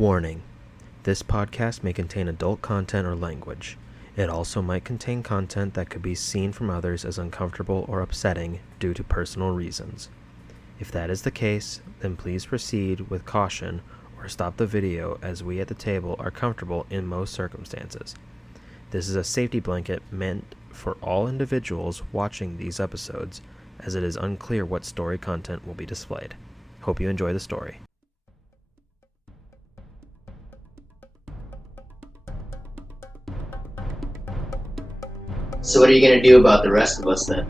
Warning: this podcast may contain adult content or language. It also might contain content that could be seen from others as uncomfortable or upsetting due to personal reasons. If that is the case, then please proceed with caution or stop the video, as we at the table are comfortable in most circumstances. This is a safety blanket meant for all individuals watching these episodes, as it is unclear what story content will be displayed. Hope you enjoy the story. So what are you gonna do about the rest of us then?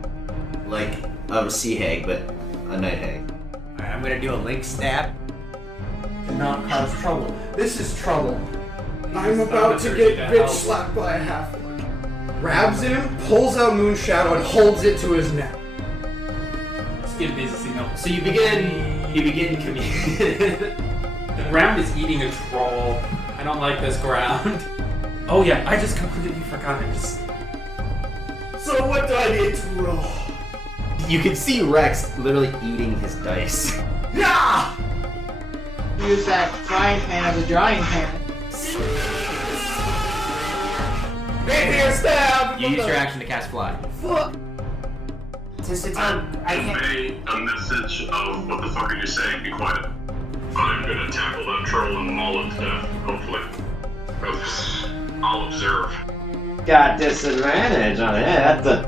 Like a sea hag, but a night hag. Alright, I'm gonna do a link stab. Do not cause trouble. This is trouble. I'm about to get bitch slapped by a halfling. Grabs him, pulls out Moon Shadow, and holds it to his neck. Let's get a busy signal. So you begin communing. The ground is eating a troll. I don't like this ground. Oh yeah, I just completely forgot it. So what do I need to roll? You can see Rex literally eating his dice. Yeah! Use that frying pan as a drying pan. Rapier stab! You use your action to cast fly. Fuck! I can't. Convey a message of what the fuck are you saying? Be quiet. I'm gonna tackle that troll and maul it to death, hopefully. I'll observe. Got disadvantage on it. That's a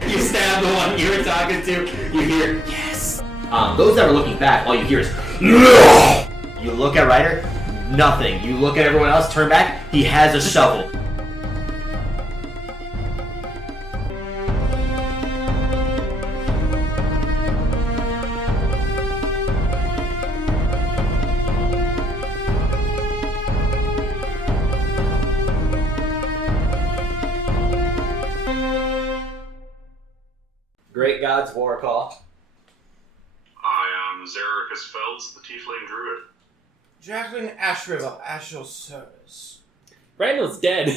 2. You stab the one you were talking to. You hear yes. Those that are looking back, all you hear is no. You look at Ryder, nothing. You look at everyone else, turn back. He has a shovel. Great God's War Call. I am Zericus Fells, the Tiefling Druid. Jacqueline Ashriv of Ashel Service. Randall's dead.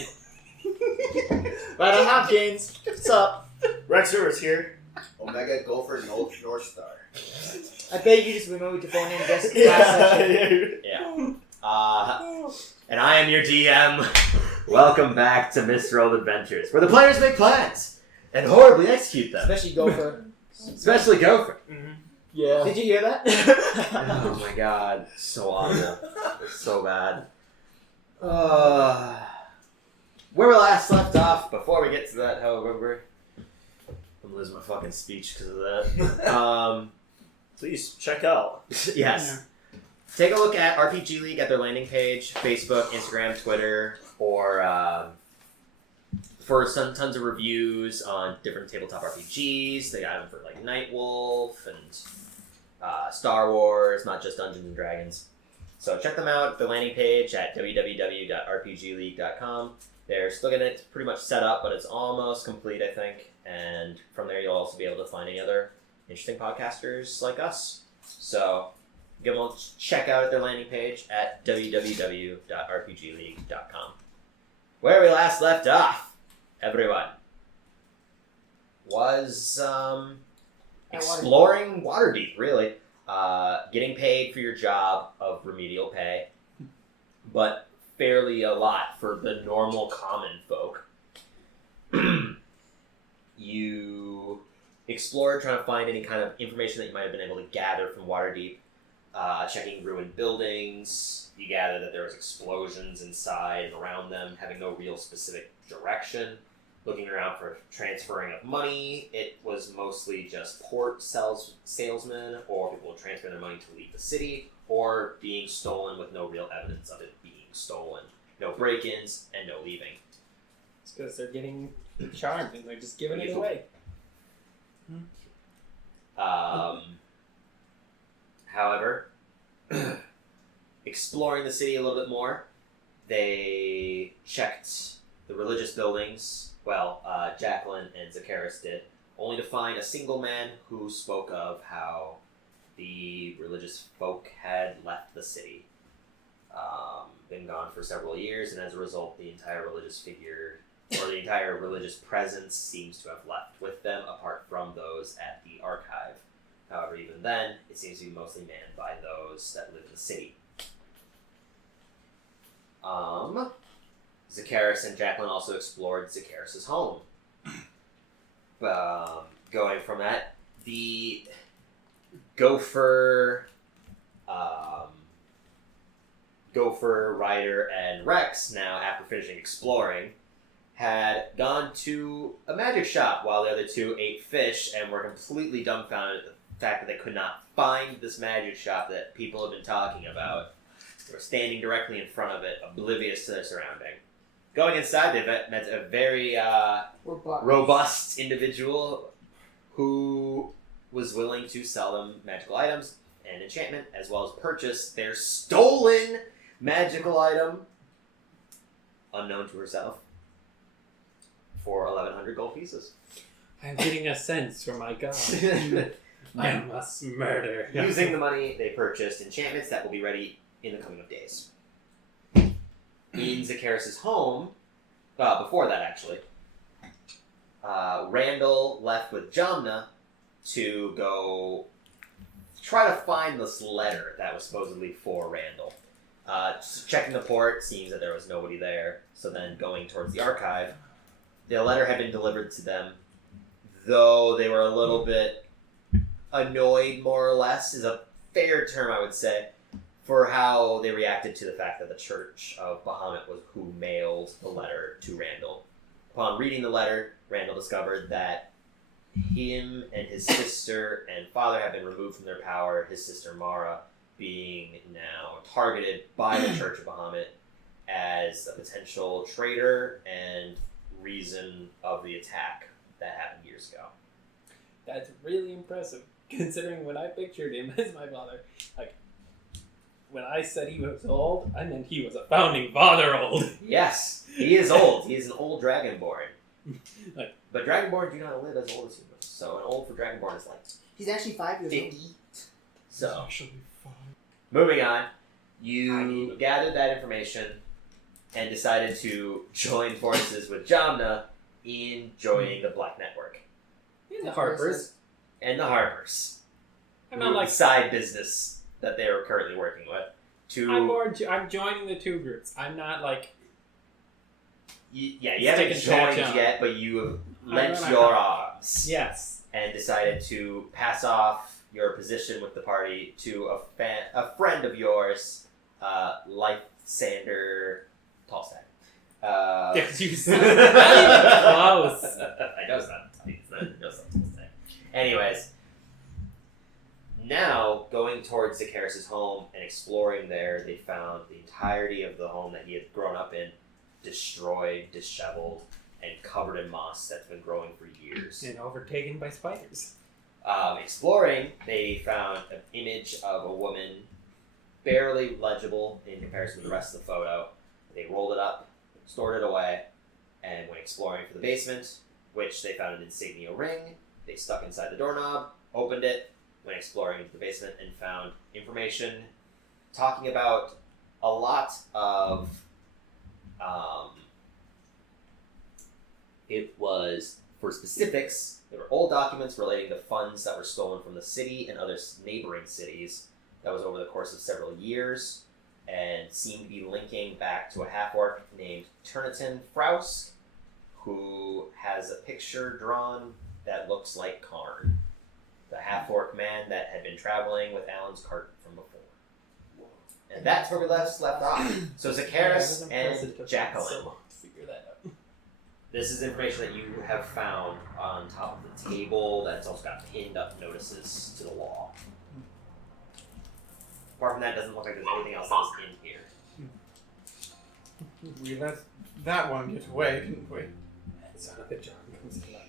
Randall Hopkins, what's up? Rexer is here. Omega Gopher and Old North Star. I bet you just removed your phone and guessed the last session. Yeah. And I am your DM. Welcome back to Misrolled Adventures, where the players make plans and horribly execute them. Especially Gopher. Especially Gopher. Mm-hmm. Yeah. Did you hear that? Oh my god, so awful. It's so bad. Where we last left off, before we get to that, however, I'm losing my fucking speech because of that. Please check out. Yes. Yeah. Take a look at RPGLeague at their landing page, Facebook, Instagram, Twitter, or for some tons of reviews on different tabletop RPGs. They got them for like Nightwolf and Star Wars, not just Dungeons and Dragons. So check them out. The landing page at www.rpgleague.com. They're still getting it pretty much set up, but it's almost complete, I think. And from there, you'll also be able to find any other interesting podcasters like us. So give them a check out at their landing page at www.rpgleague.com. Where we last left off, everyone, was exploring Waterdeep, really. Getting paid for your job of remedial pay, but fairly a lot for the normal common folk. You explored trying to find any kind of information that you might have been able to gather from Waterdeep, checking ruined buildings. You gathered that there was explosions inside and around them, having no real specific direction. Looking around for transferring of money, it was mostly just port salesmen or people transferring their money to leave the city, or being stolen with no real evidence of it being stolen. No break-ins and no leaving. It's because they're getting charmed and they're just giving it away. However, exploring the city a little bit more, they checked the religious buildings. Well, Jacqueline and Zacchaeus did, only to find a single man who spoke of how the religious folk had left the city. Been gone for several years, and as a result, the entire religious figure, or the entire religious presence, seems to have left with them, apart from those at the archive. However, even then, it seems to be mostly manned by those that live in the city. Zacchaeus and Jacqueline also explored Zacchaeus' home. Going from that, the Gopher, Ryder, and Rex, now after finishing exploring, had gone to a magic shop while the other two ate fish and were completely dumbfounded at the fact that they could not find this magic shop that people have been talking about. They were standing directly in front of it, oblivious to their surrounding. Going inside, they met a very robust individual who was willing to sell them magical items and enchantment, as well as purchase their stolen magical item, unknown to herself, for 1,100 gold pieces. I'm getting a sense for my god. I must murder. Using the money, they purchased enchantments that will be ready in the coming of days. In Zacchaeus' home, before that actually, Randall left with Jamna to go try to find this letter that was supposedly for Randall. Just checking the port, seems that there was nobody there, so then going towards the archive, the letter had been delivered to them, though they were a little bit annoyed, more or less, is a fair term, I would say, for how they reacted to the fact that the Church of Bahamut was who mailed the letter to Randall. Upon reading the letter, Randall discovered that him and his sister and father had been removed from their power, his sister Mara being now targeted by the Church of Bahamut as a potential traitor and reason of the attack that happened years ago. That's really impressive, considering when I pictured him as my father. Like, when I said he was old, I meant he was a founding father old. Yes, he is old. He is an old Dragonborn. Like, but Dragonborn do not live as old as humans. So an old for Dragonborn is like He's actually 5 years 50. old. So, Actually, fine. moving on, you gathered that information and decided to join forces with Jamna in joining the Black Network. the Harpers. And the Harpers. I'm not like side business that they were currently working with. I'm joining the two groups. I'm not like. You haven't joined yet, but you have lent your arms. Yes. And decided to pass off your position with the party to a friend of yours, Lysander Tallstack. You said not even close. I know it's not. Tallstack. Anyways, now going towards Zacchaeus' home and exploring there, they found the entirety of the home that he had grown up in destroyed, disheveled, and covered in moss that's been growing for years. And overtaken by spiders. Exploring, they found an image of a woman, barely legible in comparison to the rest of the photo. They rolled it up, stored it away, and went exploring for the basement, which they found an insignia ring. They stuck inside the doorknob, opened it, went exploring into the basement, and found information talking about a lot of it was, for specifics, there were old documents relating to funds that were stolen from the city and other neighboring cities. That was over the course of several years, and seemed to be linking back to a half-orc named Turnitin Frausk, who has a picture drawn that looks like Karn, the half-orc man that had been traveling with Alan's cart from before. And that's where we left off. So Zacchaeus and Jacqueline. Figure that out. This is information that you have found on top of the table that's also got pinned up notices to the wall. Apart from that, it doesn't look like there's anything else that's in here. We let that one get away, didn't we? That son of a John comes to life.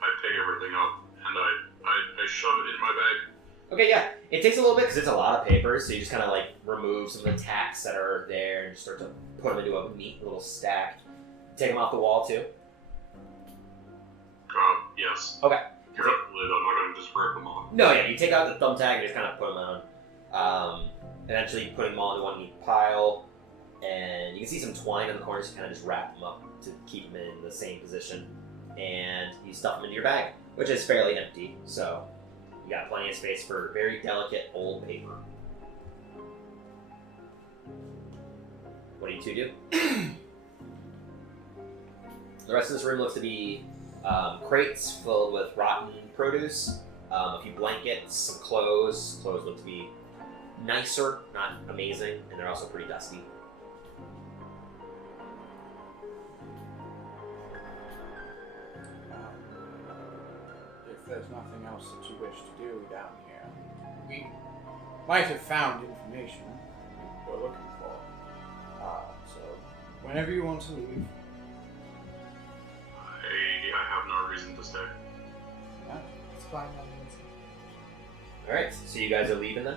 I pick everything up and I shove it in my bag. Okay, yeah. It takes a little bit because it's a lot of papers, so you just kind of like remove some of the tacks that are there and just start to put them into a neat little stack. Take them off the wall too. Yes. Okay. Here, lid. I'm not going to just rip them off. No, yeah. You take out the thumbtack and just kind of put them on. Eventually, putting them all into one neat pile, and you can see some twine in the corners. You kind of just wrap them up to keep them in the same position. and you stuff them into your bag, which is fairly empty, so you got plenty of space for very delicate old paper. What do you two do? The rest of this room looks to be crates filled with rotten produce, a few blankets, some clothes. Clothes look to be nicer, not amazing, and they're also pretty dusty. If there's nothing else that you wish to do down here, we might have found information we're looking for. So, whenever you want to leave. I have no reason to stay. Yeah. It's fine. That means. Alright, so you guys are leaving then?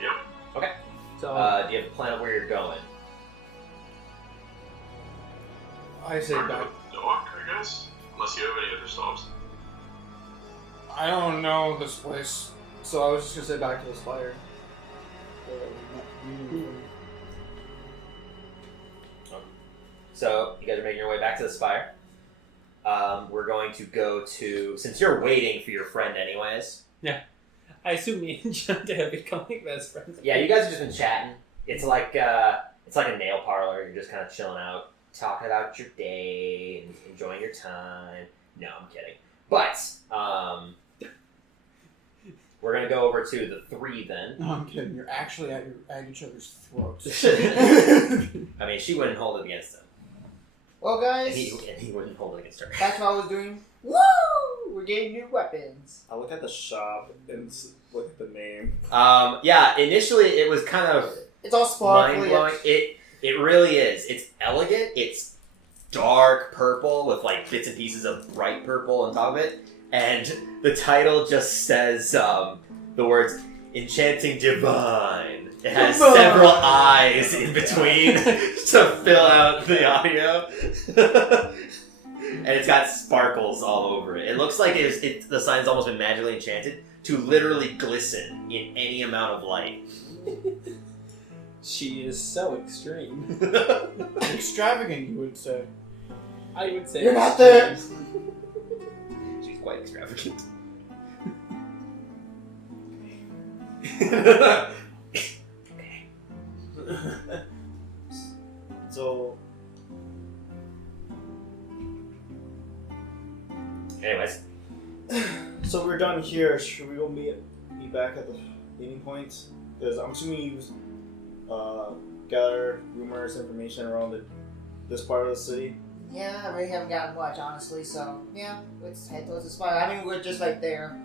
Yep. Okay. So Do you have a plan of where you're going? I say Back to back. the dock, I guess. Unless you have any other stops. I don't know this place, so I was just gonna say back to the Spire. So, you guys are making your way back to the Spire. We're going to go to... Since you're waiting for your friend anyways... I assume me and John have become like best friends. Yeah, you guys have just been chatting. It's like a nail parlor. You're just kind of chilling out, talking about your day, and enjoying your time. No, I'm kidding. But, we're going to go over to the three then. No, I'm kidding. You're actually at each other's throats. I mean, she wouldn't hold it against him. Well, And guys, he wouldn't hold it against her. that's what I was doing. Woo! We're getting new weapons. I look at the shop and look at the name. Yeah, initially it was kind of It's all sparkly. mind-blowing. It really is. It's elegant. It's dark purple with like bits and pieces of bright purple on top of it. And the title just says the words "Enchanting Divine." It has several eyes in between to fill out the audio. And it's got sparkles all over it. It looks like the sign's almost been magically enchanted to literally glisten in any amount of light. She is so extreme. Extravagant, you would say. I would say You're not there. She's quite extravagant. So, Anyways, so we're done here. Should we go meet back at the meeting point? Because I'm assuming you gather rumors, information around this part of the city. Yeah, I really haven't gotten much, honestly, so, yeah, let's head towards the Spire. I mean, we're just right there.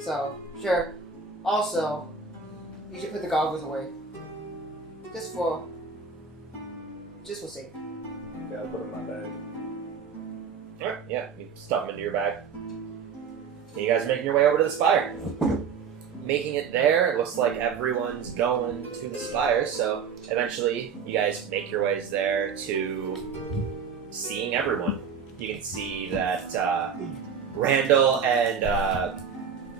So, sure. Also, you should put the goggles away. Just for safety. Yeah, I'll put it in my bag. alright, yeah, you stuff them into your bag. And you guys are making your way over to the Spire. Making it there, it looks like everyone's going to the Spire, so eventually you guys make your ways there to seeing everyone. You can see that Randall and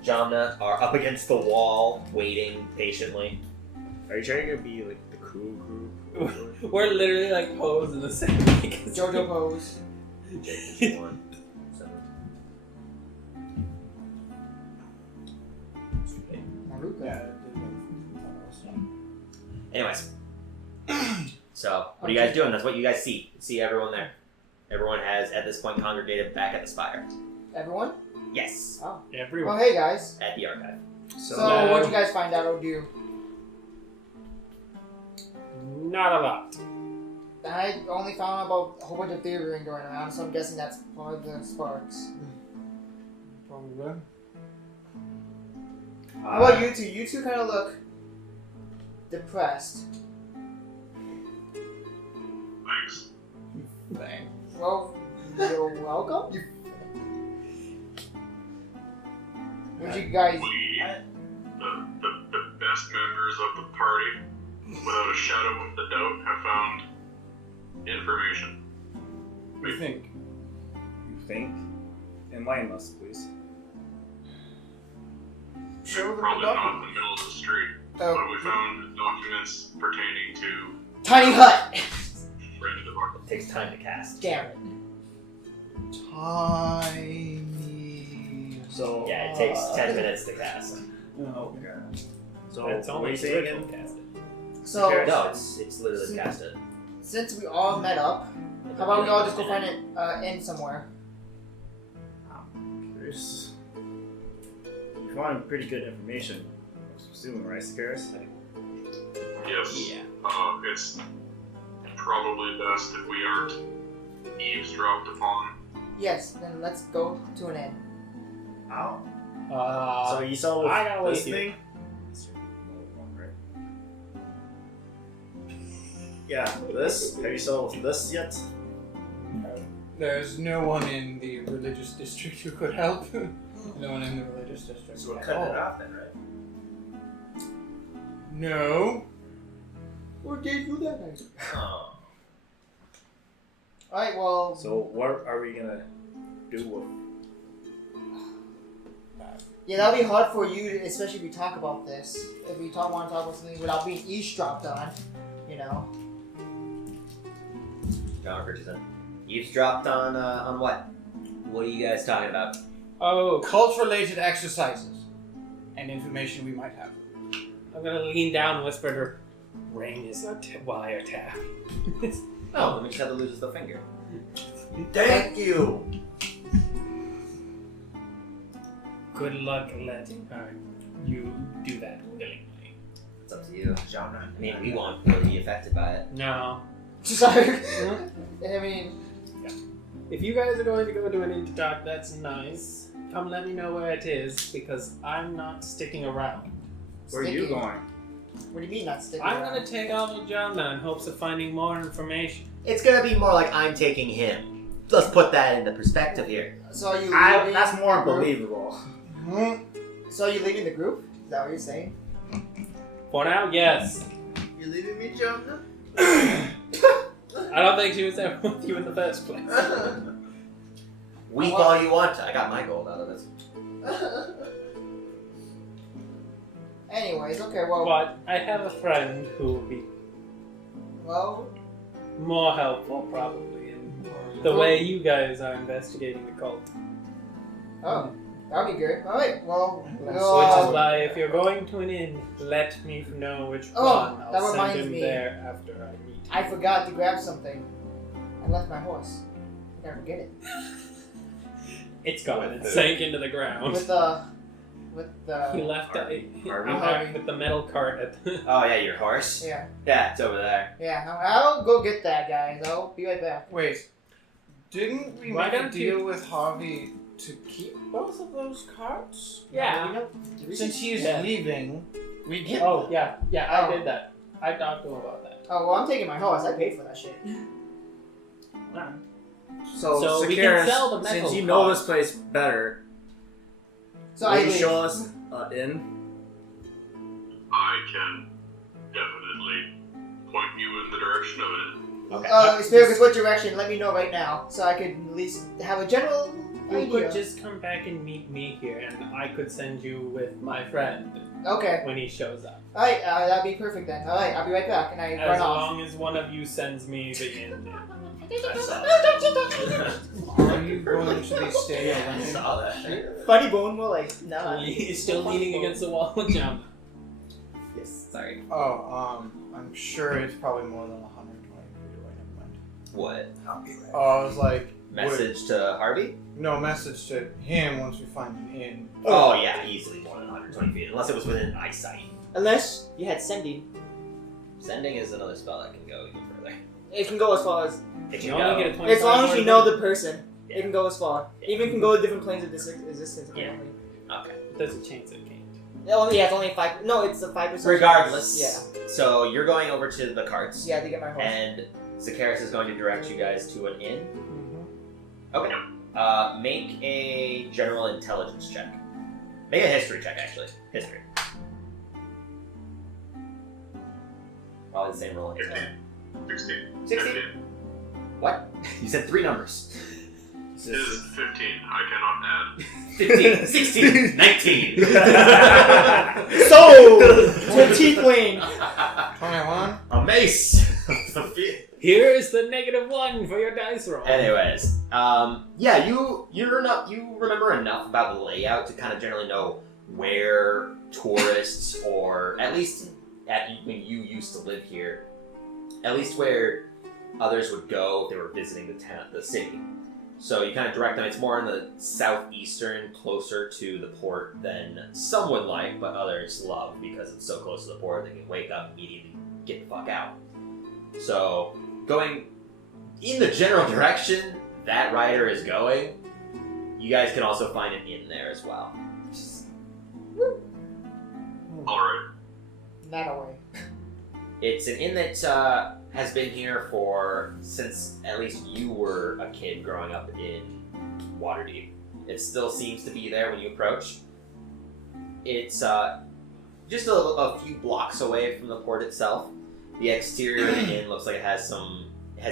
Jamna are up against the wall, waiting patiently. Are you trying to be like the cool group? We're literally like posed in the same way. JoJo pose. Jake one. So. Naruto. Yeah. Anyways, so what are you guys doing? That's what you guys see. You see everyone there. Everyone has, at this point, congregated back at the Spire. Everyone? Yes, Oh. Everyone. Well, hey, guys. at the archive. So, No. what'd you guys find out or do? Not a lot. I only found about a whole bunch of theory going around, so I'm guessing that's part of the sparks. Probably. How about you two? You two kind of look depressed. Thanks. Thanks. Well, you're welcome. Would you guys? We, the best members of the party, without a shadow of a doubt, have found information. We think. You think? Enlighten us, please. Show them the Probably not in the documents. middle of the street, Oh, but we found documents pertaining to tiny hut. Brandon DeVar. It takes time to cast. Damn it. tiny. So Yeah, it takes 10 minutes to cast. Oh god. So That's what are only you saying again? casted. So No, it's literally casted. since we all met up, how about we all just go find an inn somewhere? Curious. You find pretty good information. I'm assuming, right, Sakaris? Yes. It's probably best if we aren't eavesdropped upon. Yes, then let's go to an inn. How? Uh, So you saw I gotta this wait thing? Yeah, this? Have you saw this yet? There's no one in the religious district who could help. No one in the religious district. So we're at cutting all. it off then, right? No. What did you do that night? Oh. Alright, well. So what are we gonna do with... Yeah, that'll be hard for you, especially if we talk about this. If we want to talk about something without being eavesdropped on, you know. John Richardson. Eavesdropped on what? What are you guys talking about? oh, Cult-related exercises and information we might have. I'm gonna lean down and whisper to her, Rain is a wiretap. Oh, then we just have to lose the finger. Thank you. Good luck letting her. You do that willingly. It's up to you. I mean, we won't really be affected by it. No. Sorry. I mean, If you guys are going to go to an intertalk, that's nice. Come let me know where it is, because I'm not sticking around. Where are you sticking. going? What do you mean not sticking I'm around? gonna take on Ujana in hopes of finding more information. It's gonna be more like I'm taking him. Let's put that into perspective here. So are you leaving That's more the group? believable. So are you leaving the group? Is that what you're saying? For now, yes. You leaving me, Jonah? I don't think she was there with you in the first place. Weep all you want. I got my gold out of this. Anyways, okay, well, But I have a friend who will be well, more helpful, probably, in the way you guys are investigating the cult. oh, that'll be good. All right, well, Which we'll, is why, if you're going to an inn, let me know which Oh, one. that I'll send reminds him me. there after I meet him. I forgot to grab something. I left my horse. I gotta forget it. It's gone. It sank into the ground. With the, He left Harvey? with the metal cart at the... Oh yeah, your horse? yeah, Yeah, it's over there. yeah. I'll go get that, guys. I'll be right back. Wait, didn't we Why make a don't you- deal with Harvey to keep both of those carts? Yeah. Since he's Yeah. leaving, we get. Oh, yeah. Yeah, Oh. I did that. I talked to him about that. Oh well, I'm taking my horse. I paid for that shit. So we can sell the metal Since you know cart. this place better, So will I you leave. show us in? I can definitely point you in the direction of it. Okay. Asparagus, what direction? Let me know right now, so I could at least have a general You idea. could just come back and meet me here, and I could send you with my friend Okay. when he shows up. Alright, that'd be perfect then. Alright, I'll be right back, and I As run off. long as one of you sends me the inn. Are you going to be staying? I saw that. Funny bone, well, like, nah. He's still leaning against the wall with Jamba. Yes, sorry. Oh, I'm sure it's probably more than 120 feet away. Never mind. What? Oh, I was like, Message to Harvey? no message to him once we find an inn. Oh yeah, easily more than 120 feet. Unless it was within eyesight. Unless you had sending. Sending is another spell that can go even further. It can go as far as. It You can only go. get a 25 As long as you word know limit. the person, it can go as far. Even can go to different planes of existence, apparently. Okay. There's a chance it can't. It's only 5. No, it's a 5%. Regardless. Yeah. So you're going over to the carts. Yeah, to get my horse. And Zakaris is going to direct you guys to an inn. Okay. Make a general intelligence check. Make a history check, actually. History. Probably the same roll. 16. 16? What? You said 3 numbers. It is 15. I cannot add. 15, 16, 19. So! To a tiefling! 21? A mace. Here is the -1 for your dice roll. Anyways, yeah, you remember enough about the layout to kind of generally know where tourists, or at least when you used to live here, at least where others would go if they were visiting the city. So you kind of direct them. It's more in the southeastern, closer to the port than some would like, but others love because it's so close to the port they can wake up immediately and get the fuck out. So going in the general direction that rider is going, you guys can also find an inn there as well. Alright. That away. It's an inn that has been here since at least you were a kid growing up in Waterdeep. It still seems to be there when you approach. It's just a few blocks away from the port itself. The exterior of the inn looks like it has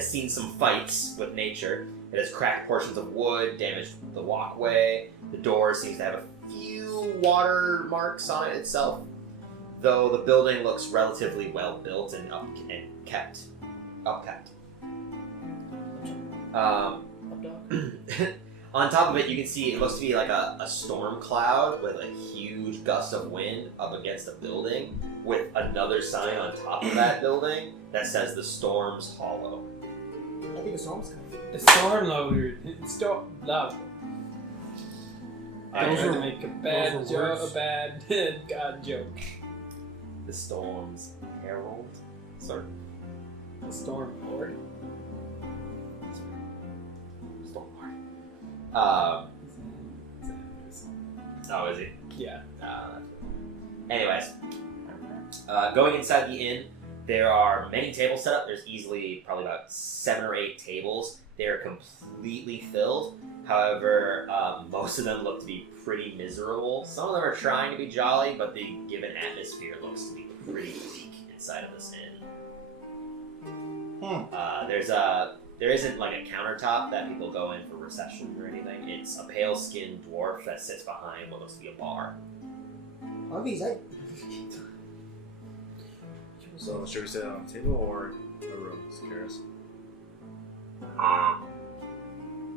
seen some fights with nature. It has cracked portions of wood, damaged the walkway. The door seems to have a few water marks on it itself, though the building looks relatively well built and kept. On top of it, you can see it looks to be like a storm cloud with a huge gust of wind up against a building, with another sign on top of that building that says the Storm's Hollow. I think the storm's coming. The storm lowered. Stop loud. I Those tried to are- make a bad those are joke, words. a bad god joke. The Storm's Herald? Sorry. The storm lord. Storm Lord. Oh, is he? Yeah. Anyways, going inside the inn, there are many tables set up. There's easily probably about 7 or 8 tables. They are completely filled. However, most of them look to be pretty miserable. Some of them are trying to be jolly, but the given atmosphere looks to be pretty bleak inside of this inn. There isn't like a countertop that people go in for reception or anything. It's a pale-skinned dwarf that sits behind what looks to be a bar. Harvey's like. So should we sit on a table or a room? Just curious.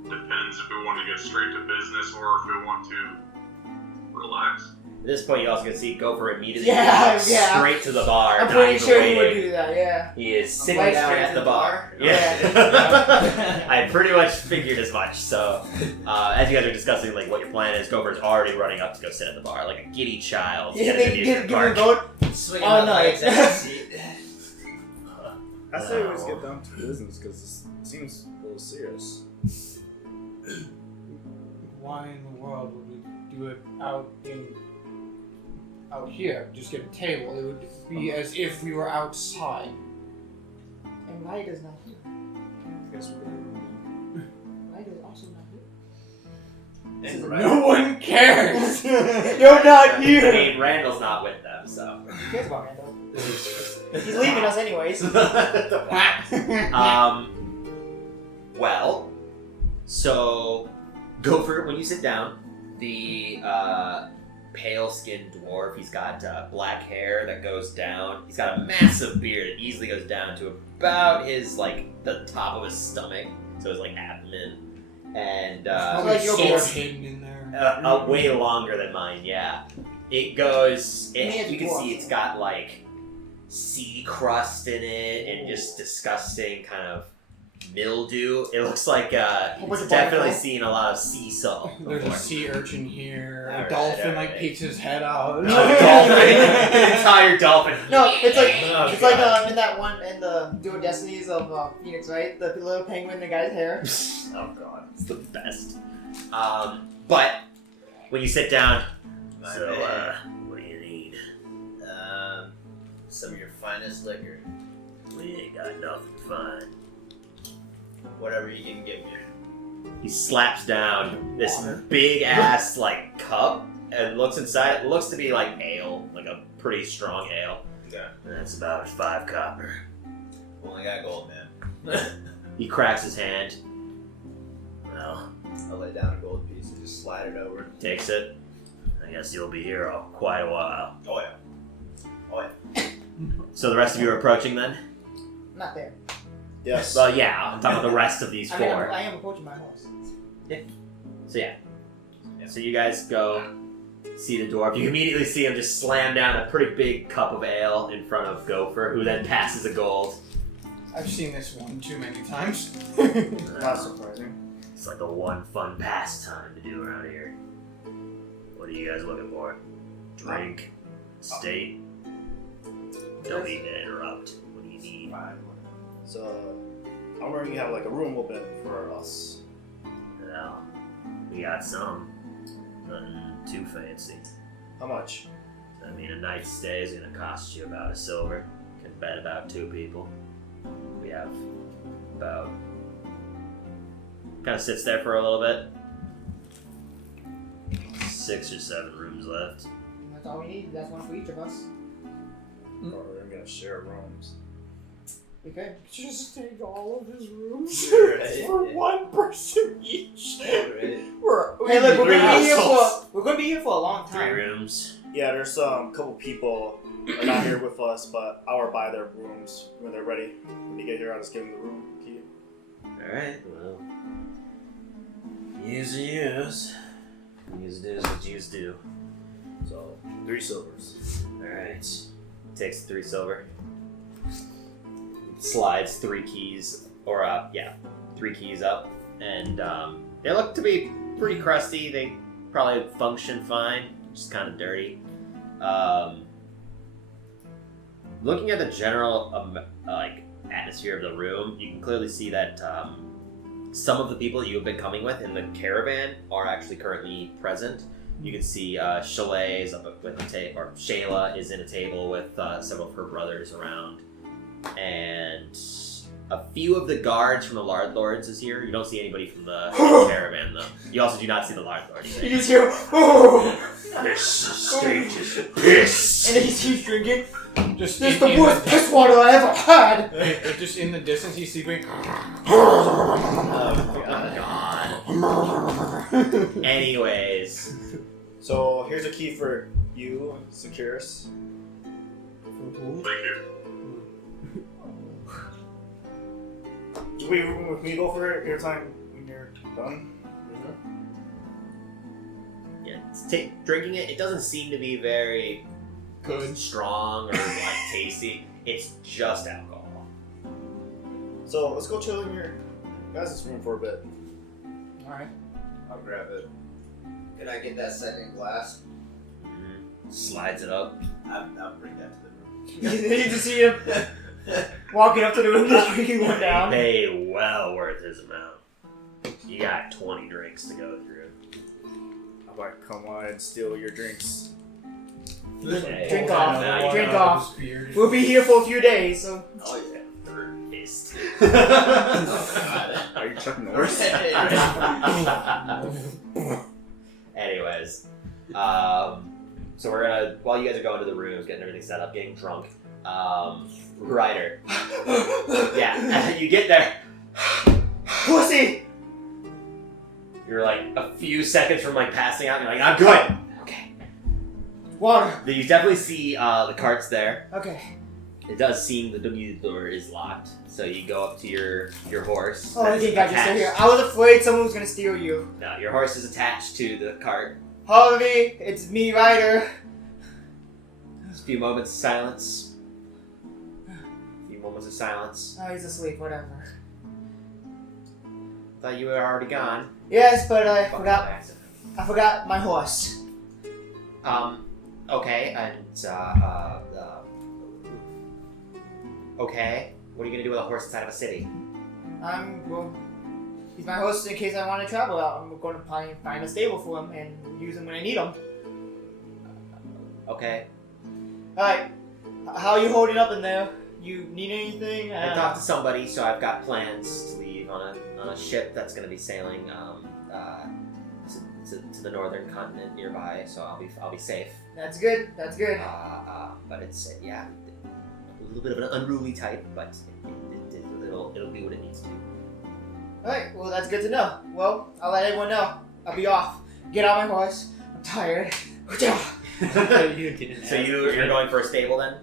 Depends if we want to get straight to business or if we want to relax. At this point, you also can see Gopher immediately Yeah, walks yeah. straight to the bar. I'm not pretty even sure he would waiting. do that, yeah. He is sitting right down straight at to the the bar. bar? Yeah. I pretty much figured as much. So, as you guys are discussing like what your plan is, Gopher's already running up to go sit at the bar like a giddy child. Yeah, at an they amusement give me a park. vote. Swinging Oh, my no. legs at the seat. I say we always get down to business because this seems a little serious. Why in the world would we do it out here? Just get a table. It would be as if we were outside. And Ryder's not here. I guess we're gonna. Ryder's also not here. And No one cares. You're not I here! mean, Randall's not with them, so. Who cares about Randall? He's leaving us anyways. Well, so Gopher, when you sit down, the pale-skinned dwarf, he's got black hair that goes down. He's got a massive beard that easily goes down to about his, like, the top of his stomach, so his, like, abdomen. And Probably like your sword beard. hidden in there. way longer than mine, yeah. It goes, Me as you can dwarf. see it's got, like, sea crust in it and just disgusting kind of mildew. It looks like bunch it's of definitely barnacles. seen a lot of sea salt There's a before. sea urchin here. Alright, A dolphin alright. peeks his head out. A dolphin, an entire dolphin. No, it's like Oh, it's God. like in that one in the Dual Destinies of Phoenix, right? The little penguin, the guy's hair. Oh god, it's the best. But when you sit down, My so man. what do you need? Some of your finest liquor. We ain't got nothing fine. Whatever you can give me. He slaps down this big ass like cup and looks inside. It looks to be like ale, like a pretty strong ale. Yeah. And that's about 5 copper. Only got gold, man. He cracks his hand. Well, I'll lay down a gold piece and just slide it over. takes it. I guess you'll be here quite a while. Oh yeah. Oh yeah. So the rest of you are approaching then? Not there. Yes. Well, yeah, I'm talking about the rest of these I mean, four. I am approaching my horse. So yeah. So you guys go see the dwarf. You immediately see him just slam down a pretty big cup of ale in front of Gopher, who then passes a gold. I've seen this one too many times. Not surprising. It's like the one fun pastime to do around here. What are you guys looking for? Drink? State? Don't mean to interrupt. What do you need? So, I'm wondering you have like a room open for us. Well, we got some. Nothing too fancy. How much? I mean, a night's stay is gonna cost you about a silver. Can bet about 2 people. We have about... Kind of sits there for a little bit. 6 or 7 rooms left. That's all we need. That's one for each of us. Or we're gonna share rooms. We could. Just take all of his rooms Right. for one person each. Right. Hey, look, Three households. we're gonna be here for a long 3 time. rooms. Yeah, there's a couple people that are not here with us, but I'll buy their rooms when they're ready. When they get here, I'll just give them the room key. Alright, well... Use or use. Use do what use do. So, 3 silvers. Alright. Takes 3 silver. Slides 3 keys, or 3 keys up. And they look to be pretty crusty. They probably function fine, just kind of dirty. Looking at the general atmosphere of the room, you can clearly see that some of the people that you have been coming with in the caravan are actually currently present. You can see Chalet is up with or Shayla is in a table with several of her brothers around, and a few of the guards from the Lard Lords is here. You don't see anybody from the caravan though. You also do not see the Lard Lords. You just hear, oh! This stage is piss. And then he keeps drinking. Just This is the worst piss water I ever had! Just in the distance, he's sleeping. Anyways, So, here's a key for you, Securus. Thank you. Do we room with me go for it every time when you're done? yeah, drinking it. It doesn't seem to be very Good. strong or tasty. It's just alcohol. So, let's go chill in your guys' room for a bit. Alright. I'll grab it. Can I get that second glass? Slides it up. I'll bring that to the room. You need to see him walking up to the room, just drinking one down. Pay well worth his amount. You got 20 drinks to go through. I might come on and steal your drinks. Hey, Drink now off. you- Drink off. We'll be here for a few days, so. Oh yeah, third fist. Are you chucking the horse? Anyways, so we're gonna, while you guys are going to the rooms, getting everything set up, getting drunk, Ryder. Yeah, you get there. Pussy! You're like a few seconds from like passing out, and you're like, I'm good! Okay. Water. Then you definitely see the carts there. Okay. It does seem the door is locked, so you go up to your horse. Oh, I that's think I just stay here. attached- I was afraid someone was gonna steal you. No, your horse is attached to the cart. Harvey, it's me, Ryder. Just a few moments of silence. Oh, he's asleep, whatever. Thought you were already gone. Yes, but I Fucking forgot. accident. I forgot my horse. Okay, and, okay, what are you gonna do with a horse inside of a city? Well, he's my horse in case I want to travel out. I'm going to find a stable for him and use him when I need him. Okay. Alright, how are you holding up in there? You need anything? I talked to somebody, so I've got plans to leave on a ship that's gonna be sailing, to the northern continent nearby, so I'll be safe. That's good, that's good. But it's, a little bit of an unruly type, but it'll do what it needs to. Alright, well that's good to know. Well, I'll let everyone know. I'll be off. Get on my horse. I'm tired. So you're going for a stable then?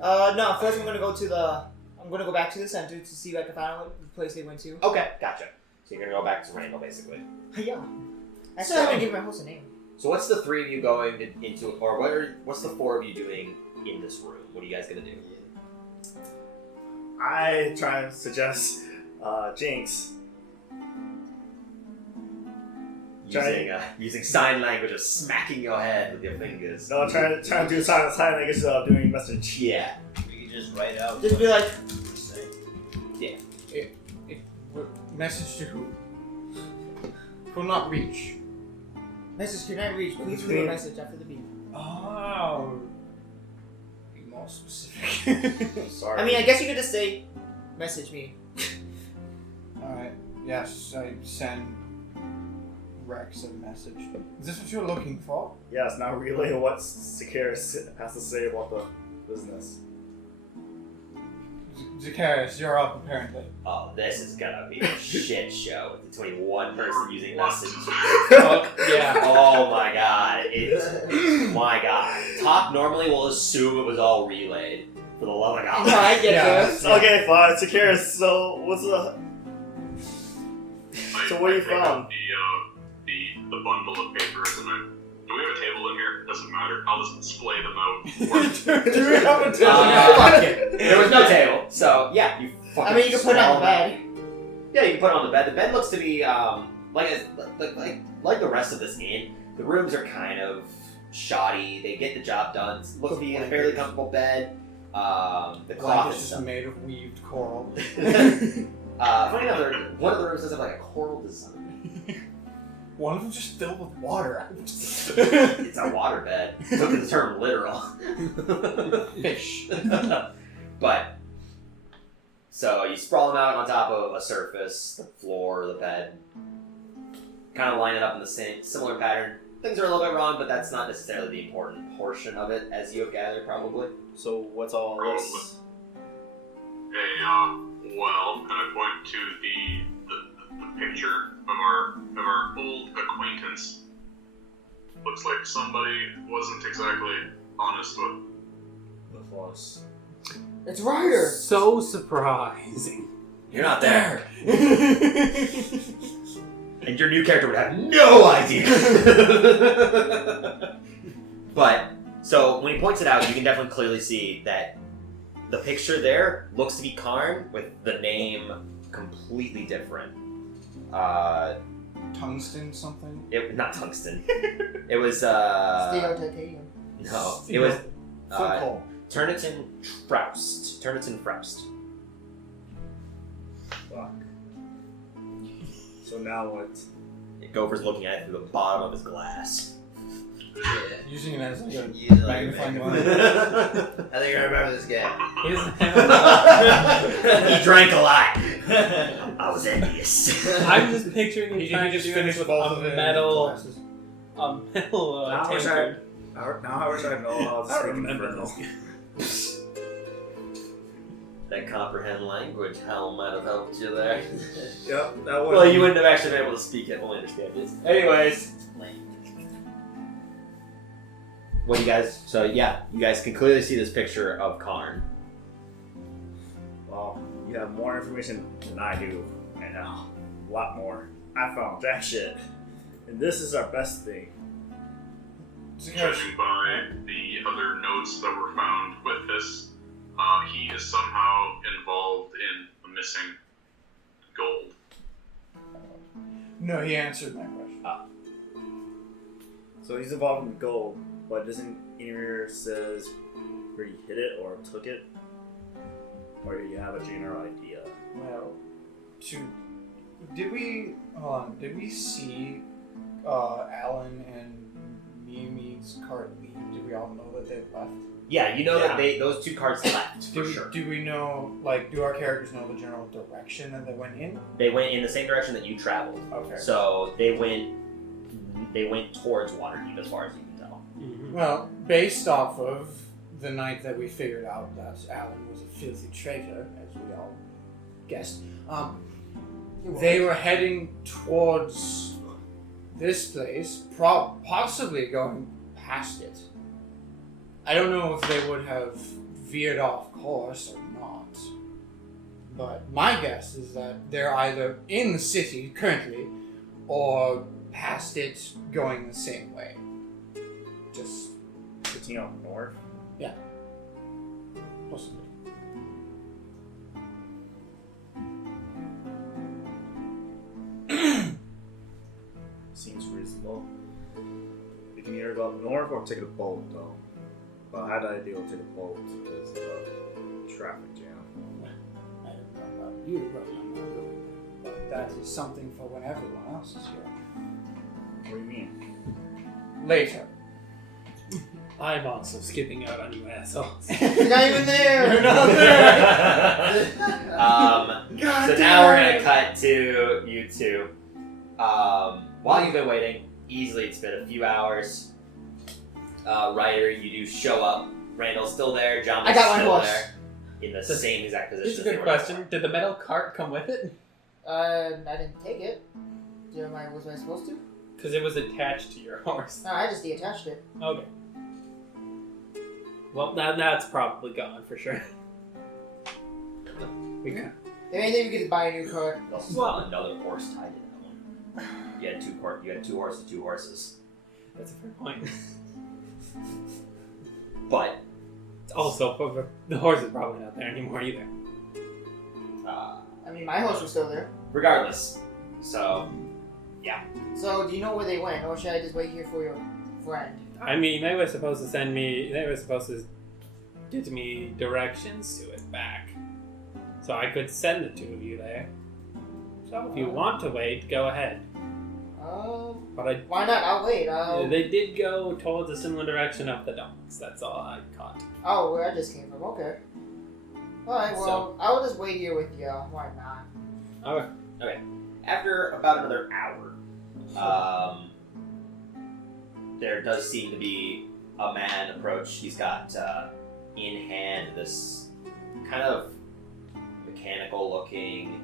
No, first I'm gonna go to the I'm gonna go back to the center to see if I can find out the place they went to. Okay, gotcha. So you're gonna go back to Wrangle, basically. Yeah. I still haven't given my host a name. So what's the three of you going into, or what's the four of you doing in this room? What are you guys gonna do? I try and suggest Jinx. Using sign language of smacking your head with your fingers. No, trying to do sign language of doing message. Yeah. You can just write out. Just be like, Message to who? Will not reach. message could not reach. Please leave a message after the beep. Oh. Be more specific. Sorry. I mean, I guess you could just say, message me. Alright. Yes, I send Rex a message. Is this what you're looking for? Yes, now relay what Sakaris has to say about the business. Zacharias, you're up apparently. Oh, this is gonna be a shit show. It's between one person using message. Yeah. Oh my god. My god. Top normally will assume it was all relayed. For the love of God. No, I get Yeah. this. Okay, fine. Sakaris, so what's the... So what you I pick found? up the bundle of papers and do we have a table in here? Doesn't matter. I'll just display them out. Do we have a Fuck it. There was no table, so yeah, you fucking I mean, you can put it on the bed. Yeah, you can put it on the bed. The bed looks to be like the rest of this inn. The rooms are kind of shoddy. They get the job done. It looks to be a fairly comfortable bed. The cloth It's is just made of weaved coral. funny enough, one of the rooms does have like a coral design. One of them just filled with water. It's a waterbed. Took the term literal. Fish. But so you sprawl them out on top of a surface, the floor, the bed. Kind of line it up in the same similar pattern. Things are a little bit wrong, but that's not necessarily the important portion of it, as you have gathered, probably. So what's all this? Well, and I point to the picture of our old acquaintance. Looks like somebody wasn't exactly honest with us. It's Ryder. So surprising. You're not there. And your new character would have no idea. But, so when he points it out, you can definitely clearly see that the picture there looks to be Karn with the name completely different. Tungsten something? Not tungsten. It was, Steel titanium. no, it was, Football. Turnitin Froust. Fuck. So now what? Gopher's looking at it through the bottom of his glass. Using it as like a Yeah, like magnifying glass. I think I remember this guy. He doesn't have He drank a lot. I was envious. I'm just picturing him He trying to just do finished this with both of a the metal glasses. Now I wish tankard. Now I wish I know how to I speak remember Infernal. this. That comprehend language helm might have helped you there. Yep, that would. Well, you wouldn't have actually been able to speak it, only understand it. Anyways. What do you guys... So, yeah, you guys can clearly see this picture of Karn. Well, you have more information than I do. I know. A lot more. I found that shit. And this is our best thing. Judging by the other notes that were found with this, he is somehow involved in the missing gold. No, he answered my question. So he's involved in gold, but doesn't anywhere says where he hid it or took it? Or do you have a general idea? Well, did we see Alan and Mimi's cart leave? Did we all know that they left? Yeah, you know that those two carts left, for sure. Do we know, do our characters know the general direction that they went in? They went in the same direction that you traveled. Okay. So they went towards Waterdeep as far as you can tell. Mm-hmm. Well, based off of the night that we figured out that Alan was a filthy traitor, as we all guessed, they were heading towards this place, possibly going past it. I don't know if they would have veered off course or not. But my guess is that they're either in the city currently or past it going the same way. Just Continue up north. possibly. Seems reasonable. We can either go up north or take a boat, though. But I had the idea of taking a boat because of the traffic jam. I don't know about you, but I'm not going. But that is something for when everyone else is here. What do you mean? Later. I'm also skipping out on you assholes. You're not even there. You're not there. So now we're gonna cut to you two. While you've been waiting, easily it's been a few hours. Ryder, you do show up. Randall's still there. John I is got my still horse. there. In the same exact position. Here's a as they good were question. before. Did the metal cart come with it? I didn't take it. Was I supposed to? Because it was attached to your horse. No, I just detached it. Okay. Well, that's probably gone for sure. We can. If anything, we could just buy a new cart. You also saw another horse tied to that one. You had two horses, two horses. That's a fair point. But Also, the horse is probably not there anymore either. I mean, my horse was still there. regardless, so So, do you know where they went, or should I just wait here for your friend? I mean, they were supposed to send me. They were supposed to give me directions to it back, so I could send the two of you there. So if you want to wait, go ahead. But Why not? I'll wait. they did go towards a similar direction up the docks. That's all I caught. Oh, where I just came from. Okay. Alright, well, I'll just wait here with you. Why not? Okay. after about another hour, there does seem to be a man approach. He's got in hand this kind of mechanical-looking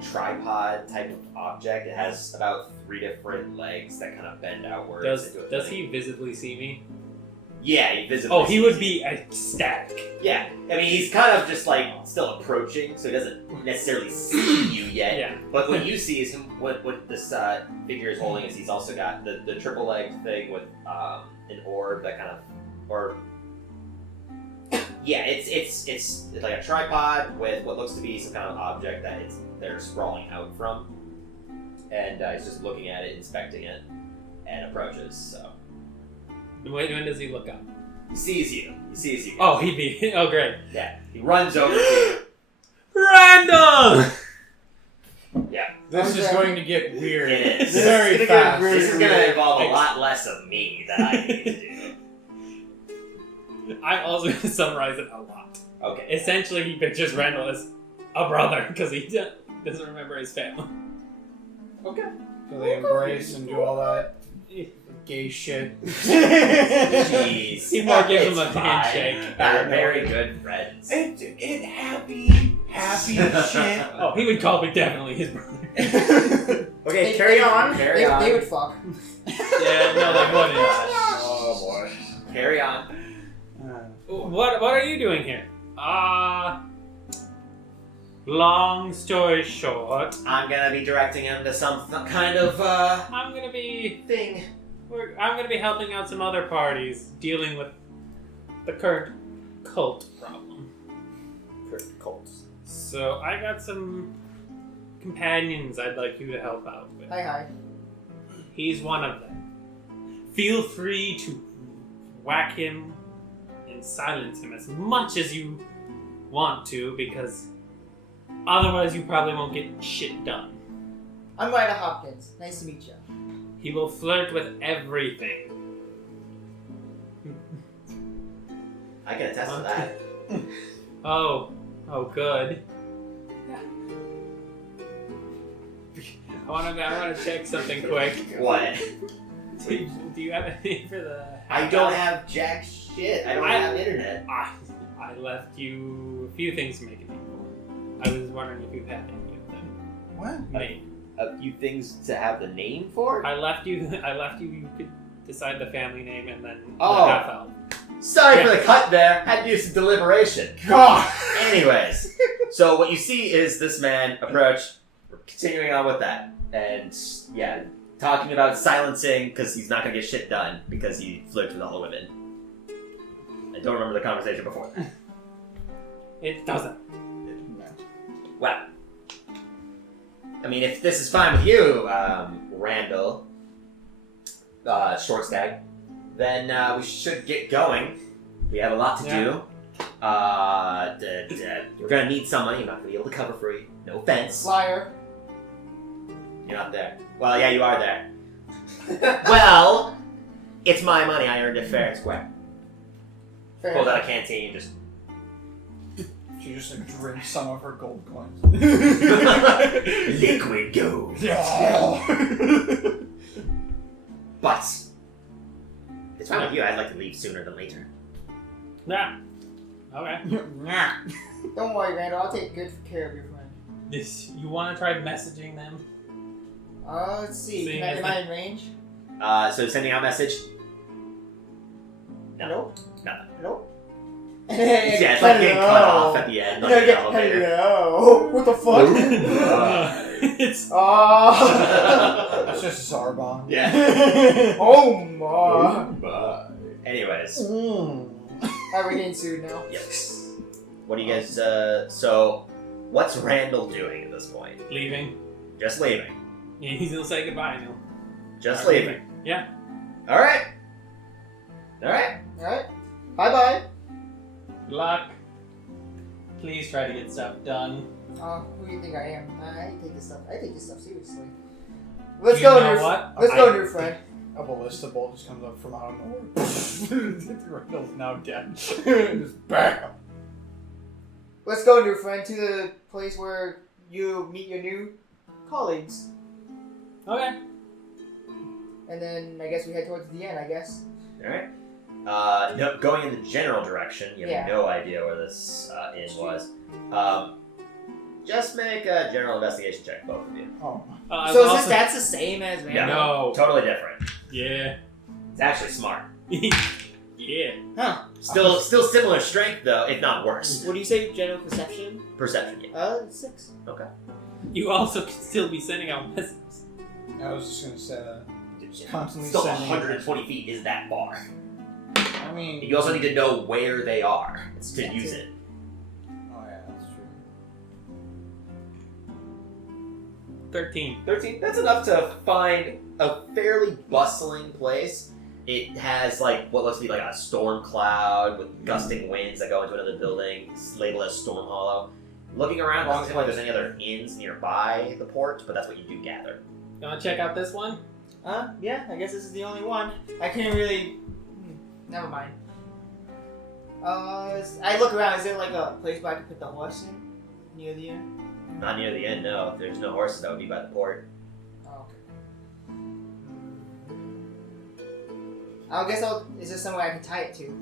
tripod type of object. It has about 3 different legs that kind of bend outwards. Does he visibly see me? Yeah, he visibly. Oh, he sees would you. be ecstatic. Yeah, I mean, he's kind of just like still approaching, so he doesn't necessarily see you yet. Yeah. But what you see is him. What this figure is holding is he's also got the triple leg thing with an orb that kind of, or yeah, it's like a tripod with what looks to be some kind of object that they're sprawling out from, and he's just looking at it, inspecting it, and approaches. So Wait, when does he look up? he sees you. He sees you. Oh, he'd be. Oh, great. Yeah, he runs over to you. Randall! Yeah. This is going to get weird. It is. Very fast. This is going to involve a lot less of me than I need to do. I'm also going to summarize it a lot. Okay. Essentially, he pictures Randall as a brother because he doesn't remember his family. Okay. So they embrace and do all that gay shit. Jeez. He more gives him It's a fine. handshake. They're very good friends. It happy shit. Oh, he would call me definitely his brother. Okay, carry on. Carry on. They would fuck. Yeah, no, they wouldn't. Oh boy. Carry on. What are you doing here? Long story short, I'm going to be directing him to some kind of I'm gonna be thing. I'm gonna be helping out some other parties dealing with the current cult problem. Current cults. So I got some companions I'd like you to help out with. Hi. He's one of them. Feel free to whack him and silence him as much as you want to, because otherwise you probably won't get shit done. I'm Ryder Hopkins. Nice to meet you. He will flirt with everything. I can attest to that. Oh, good. I want to check something quick. What? Do you have anything for the? I don't have jack shit. I don't have internet. I left you a few things to make a name for. I was wondering if you had any of them. What? Made. A few things to have the name for? I left you. You could decide the family name and then Oh. the half elf. Sorry for the cut there. Had to do some deliberation. God. Anyways, So what you see is this man approach. We're continuing on with that, and yeah, talking about silencing because he's not gonna get shit done because he flirts with all the women. I don't remember the conversation before that. It doesn't. Well, I mean, if this is fine with you, Randall, Short Stag, then we should get going. We have a lot to do. You're gonna need some money. You're not gonna be able to cover for you. No offense. Liar. You're not there. Well, yeah, you are there. Well, it's my money. I earned it fair and square. Fair Pulled out enough. a canteen, just She just like drinks some of her gold coins. liquid gold. But it's fine with you. I'd like to leave sooner than later. Yeah. Okay. Don't worry, Randall. I'll take good care of your friend. You want to try messaging them? Let's see. Seeing Am as I in range? So sending out message. No. Nope. Nothing. Nope. Yeah, it's like getting cut off at the end on the elevator. Hello. What the fuck? It's It's just Zarbon. Yeah. Oh my. Anyways. Alright, we're getting sued now. Yes. What do you guys, so, what's Randall doing at this point? leaving. Just leaving. Yeah, he's gonna say goodbye now. Just Alright, leaving. Yeah. Alright. Alright. Alright. Bye bye. Good luck. Please try to get stuff done. Who do you think I am? I take this stuff seriously. Let's You go, know new what? Let's go, new friend. A ballista bolt just comes up from out of nowhere. Randall's now dead. Just bam. Let's go, new friend, to the place where you meet your new colleagues. Okay. And then I guess we head towards the end, I guess. Alright. No, going in the general direction, you have Yeah. no idea where this inn was. Just make a general investigation check, both of you. Oh. So that's the same as Randall? No. Totally different. Yeah. It's actually smart. Yeah. Huh. Still similar strength, though, if not worse. What do you say, general perception? Perception, yeah. 6. Okay. You also could still be sending out messages. I was just gonna say that. Constantly Still sending 120 feet is that far. I mean, You also need to know where they are to That's use it. it. oh yeah, that's true. 13. 13. That's enough to find a fairly bustling place. It has like what looks to be like a storm cloud with gusting winds that go into another building. It's labeled as Storm Hollow. Looking around, it doesn't seem like there's any other inns nearby the port, but that's what you do gather. You wanna check out this one? Yeah, I guess this is the only one. I can't really... Never mind. I look around, is there like a place where I can put the horse in? Near the end? Not near the end, no. If there's no horses, that would be by the port. Oh, okay. I guess is there somewhere I can tie it to?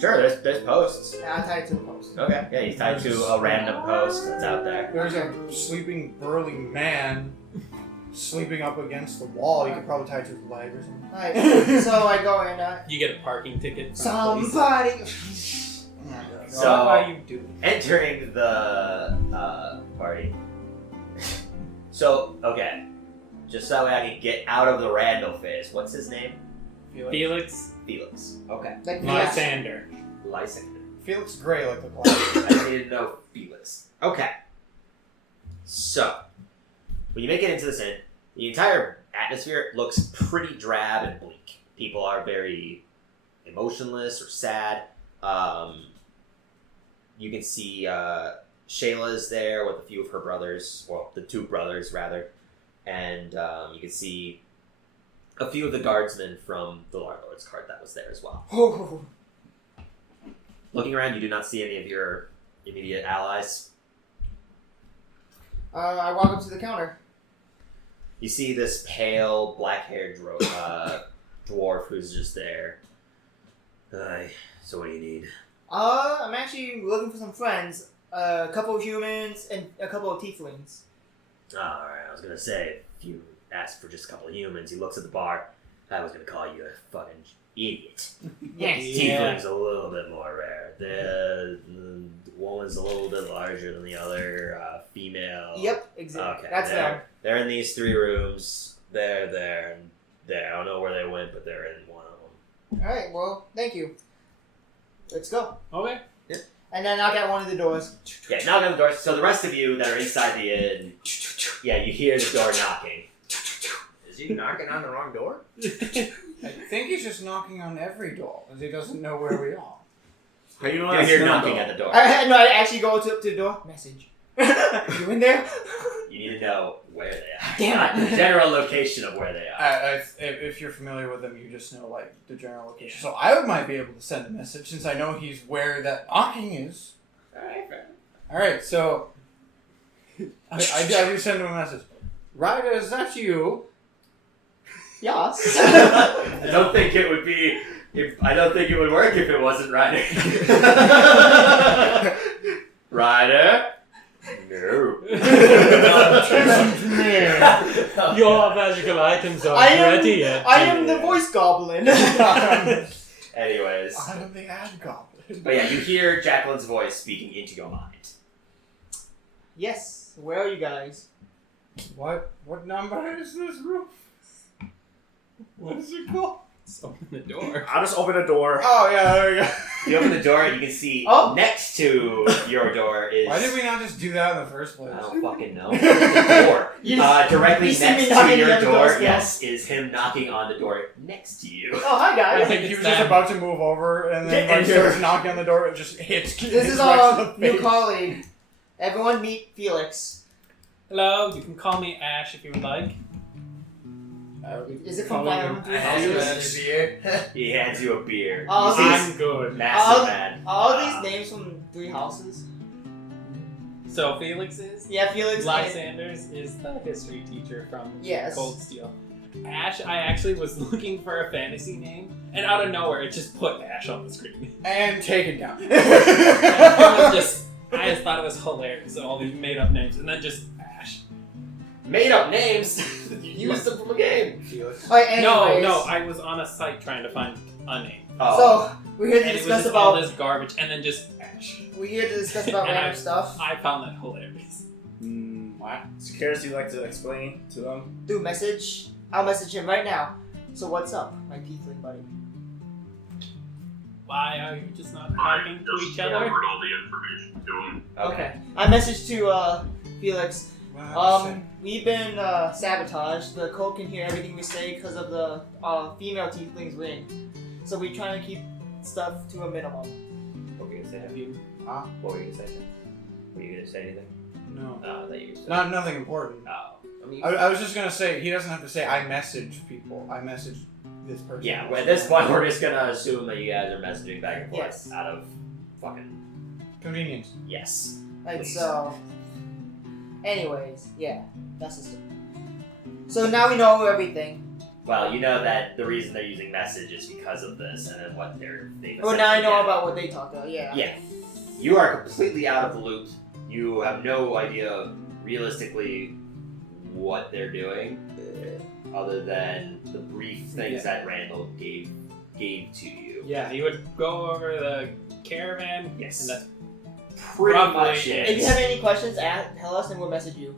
Sure, there's posts. Yeah, I'll tie it to the post. Okay, yeah, he's tied to a random post that's out there. There's a sleeping burly man sleeping up against the wall. You could probably tie it to his leg or something. Alright, so I go and, You get a parking ticket. from the police. somebody... So, What are you doing? entering the party. So, okay. Just so I can get out of the Randall phase. What's his name? Felix Felix. Okay. Like, Lysander. Lysander. Felix Gray like the cloud. I just needed to know Felix. Okay. So, when you make it into this inn, the entire atmosphere looks pretty drab and bleak. People are very emotionless or sad. You can see Shayla's there with a few of her brothers, well, the two brothers rather, and you can see a few of the guardsmen from the Lord's cart that was there as well. Oh. Looking around, you do not see any of your immediate allies. I walk up to the counter. You see this pale, black-haired dwarf who's just there. So what do you need? I'm actually looking for some friends. A couple of humans and a couple of tieflings. Alright, I was gonna say, if you asked for just a couple of humans, he looks at the bar. I was gonna call you a fucking idiot. Yes. Tiefling's a little bit more rare. The woman's a little bit larger than the other, female. Yep, exactly. Okay, That's them. they're in these 3 rooms. They're there and there. I don't know where they went, but they're in one of them. Alright, well, thank you. Let's go. Okay. And then knock at one of the doors. Yeah, knock on the door. So the rest of you that are inside the inn, yeah, you hear the door knocking. Is he knocking on the wrong door? I think he's just knocking on every door, because he doesn't know where we are. How you know You that's hear him, knocking though? at the door. I actually go to the door. Message. You in there? You need to know where they are. Damn Not it. the general location of where they are. If you're familiar with him, you just know like the general location. So I might be able to send a message since I know he's where that knocking is. Alright, fair. All right, so I do send him a message. Ryder, is that you? Yes. I don't think it would be. I don't think it would work if it wasn't Ryder. Ryder? No. Your magical items are I ready yet. am the voice goblin. Anyways. I am the ad goblin. But yeah, you hear Jacqueline's voice speaking into your mind. Yes. Where are you guys? What number is this roof? What is it called? Just open the door. I'll just open the door. Oh yeah, there we go. You open the door, you can see Oh. next to your door is. Why did we not just do that in the first place? I don't fucking know. The door. Directly you see next me to knocking your on the door, door, yes, is him knocking on the door next to you. Oh, hi I guys. think he was just about to move over, and then when he starts knocking on the door, it just hits. This hits is Rex our in the new face. colleague. Everyone meet Felix. Hello, you can call me Ash if you would like. Is it from Calling Fire him Emblem Ash. Houses? He hands you a beer. Oh, You see I'm this good. massive man. All these names from 3 houses. So Felix is? Yeah, Felix. Lysanders is the history teacher from Yes. Cold Steel. Ash, I actually was looking for a fantasy name, and out of nowhere, it just put Ash on the screen. And taken down. I just thought it was hilarious, all these made-up names, and then just Ash. Made up names. You used them from a game. Alright, anyways. No, I was on a site trying to find a name. Oh. So, we're here to And it was discuss just all about. this garbage, and then just Ash. We're here to discuss about And random stuff. I found that hilarious. What? Securities, you like to explain to them? Do message. I'll message him right now. So what's up, my tiefling buddy? Why are you just not I talking to just each other? forwarded all the information to him. Okay. I messaged to Felix. Wow, We've been sabotaged. The cult can hear everything we say because of the female tiefling's ring. So we're trying to keep stuff to a minimum. What were you gonna say? Have you? What were you gonna say? Were you gonna say anything? No. That you said. Nothing important. Oh. I mean, I was just gonna say, he doesn't have to say, I message people. I message this person. yeah, well, at this point, we're just gonna assume that you guys are messaging back and forth Yes. out of fucking Convenience. yes. Right, Please. so. Anyways, yeah, that's the story. So now we know everything. Well, you know that the reason they're using message is because of this, and then what they've. Well, now I know essentially about what they talked about, yeah. Yeah, you are completely out of the loop. You have no idea realistically what they're doing, other than the brief things that Randall gave to you. Yeah, you would go over the caravan. Yes. And that's Pretty Roughly. much it. If you have any questions, tell us and we'll message you.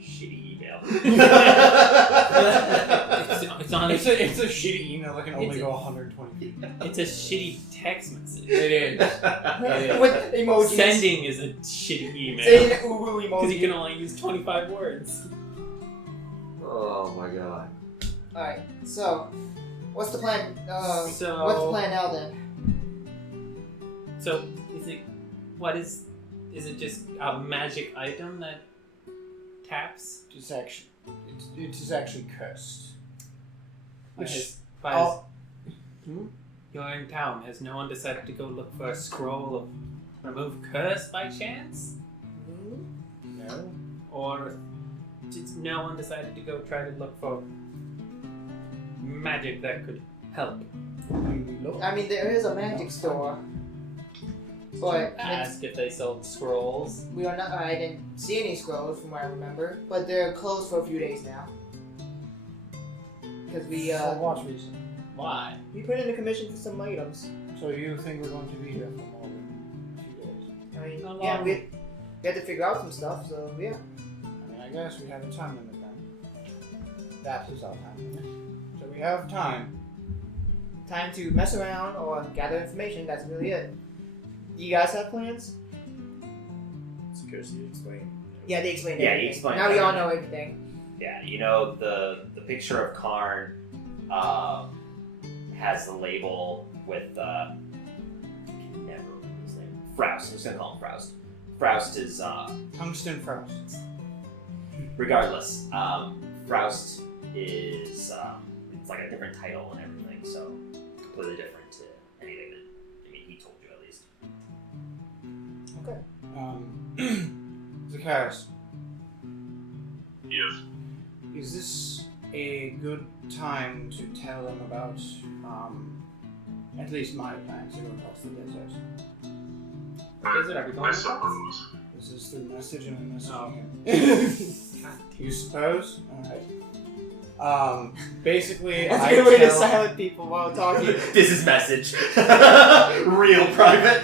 Shitty email. it's on. It's a shitty email that can only It's go 120 feet. It's a shitty text message. It is. With emojis. Sending is a shitty email Saying the uwu because you can emoji. only use 25 words. Oh my god. Alright, so, what's the plan? So- What's the plan now then? So is it just a magic item that taps? It is actually cursed. You're in town. Has no one decided to go look for a scroll of remove curse by chance? No. Or did no one decided to go try to look for magic that could help? I mean, there is a magic store. But Ask if they sold scrolls. we are not. I didn't see any scrolls from what I remember, but they're closed for a few days now. Because we For what reason? Why? we put in a commission for some items. So you think we're going to be here for more than a few days? I mean, How yeah, long? we had to figure out some stuff, so yeah. I mean, I guess we have a time limit then. That is our time limit. So we have time. Time to mess around or gather information, that's really it. Do you guys have plans? So Kirsty, explain. Yeah, they explained Yeah, he everything. explained now we all everything. know everything. Yeah, you know the picture of Karn has the label with I can never remember his name. Froust. I'm just gonna call him Froust. Froust is Tungsten Frost. regardless. Froust is it's like a different title and everything, so completely different to anything that he told you at least. Okay. Zacharias, Yes. is this a good time to tell them about, at least my plans to go across the desert? Is it? Are we I going across? suppose. This is through message and a message. Oh. again. You suppose? Alright. Basically, That's a I good way to tell... silent people while talking. This is message. Real private.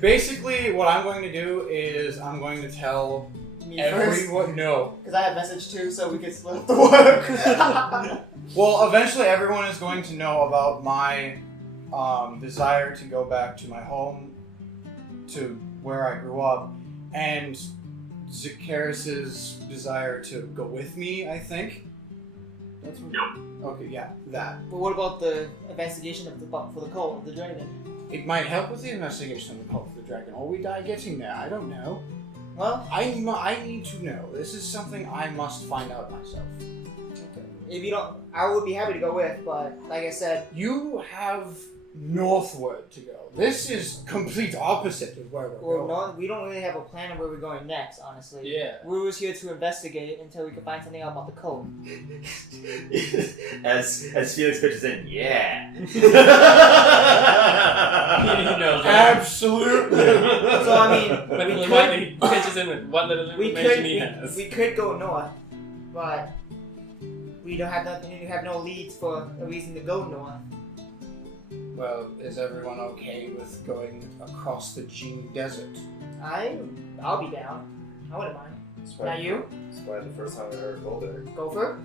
Basically, what I'm going to do is I'm going to tell Me first. everyone. No. Because I have message too, so we can split up the work. Well, eventually, everyone is going to know about my desire to go back to my home, to where I grew up, and Zacharias's desire to go with me. I think. That's what. Yep. Okay, yeah, that. But what about the investigation of the for the cult of the dragon? It might help with the investigation of the cult of the dragon, or we die getting there. I don't know. Well, I need to know. This is something I must find out myself. okay. If you don't, I would be happy to go with, but like I said, You have northward to go. This is complete opposite of where we're well, going. no, we don't really have a plan of where we're going next, honestly. Yeah. We was here to investigate until we could find something out about the cult. as Felix pitches in, yeah. He knows that. Absolutely. So I mean, But we he pitches in with what little we information could he has. we could go north, but we don't have nothing. We have no leads for a reason to go north. Well, is everyone okay with going across the Gene Desert? I'll be down. I wouldn't mind. Now you, It's probably the first time I heard Boulder. Gopher.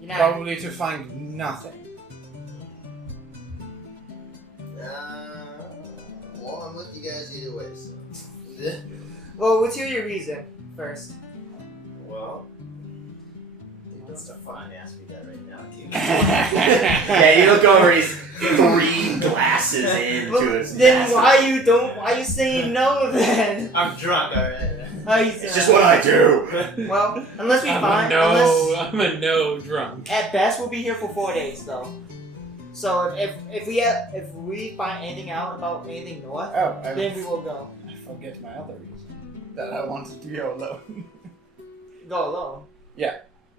You're not. Probably to find nothing. Well, I'm with you guys either way, so. Well, what's your reason first? Well, that's a fun ask me that right now, too. Yeah, you look over, he's 3 glasses into his Then massive- why you saying no then? I'm drunk, alright. It's just what I do. Well, unless we I'm find, a no drunk. at best we'll be here for 4 days though. So if we find anything out about anything north, Oh, then we will go. I forget my other reason. That I wanted to go alone. Go alone.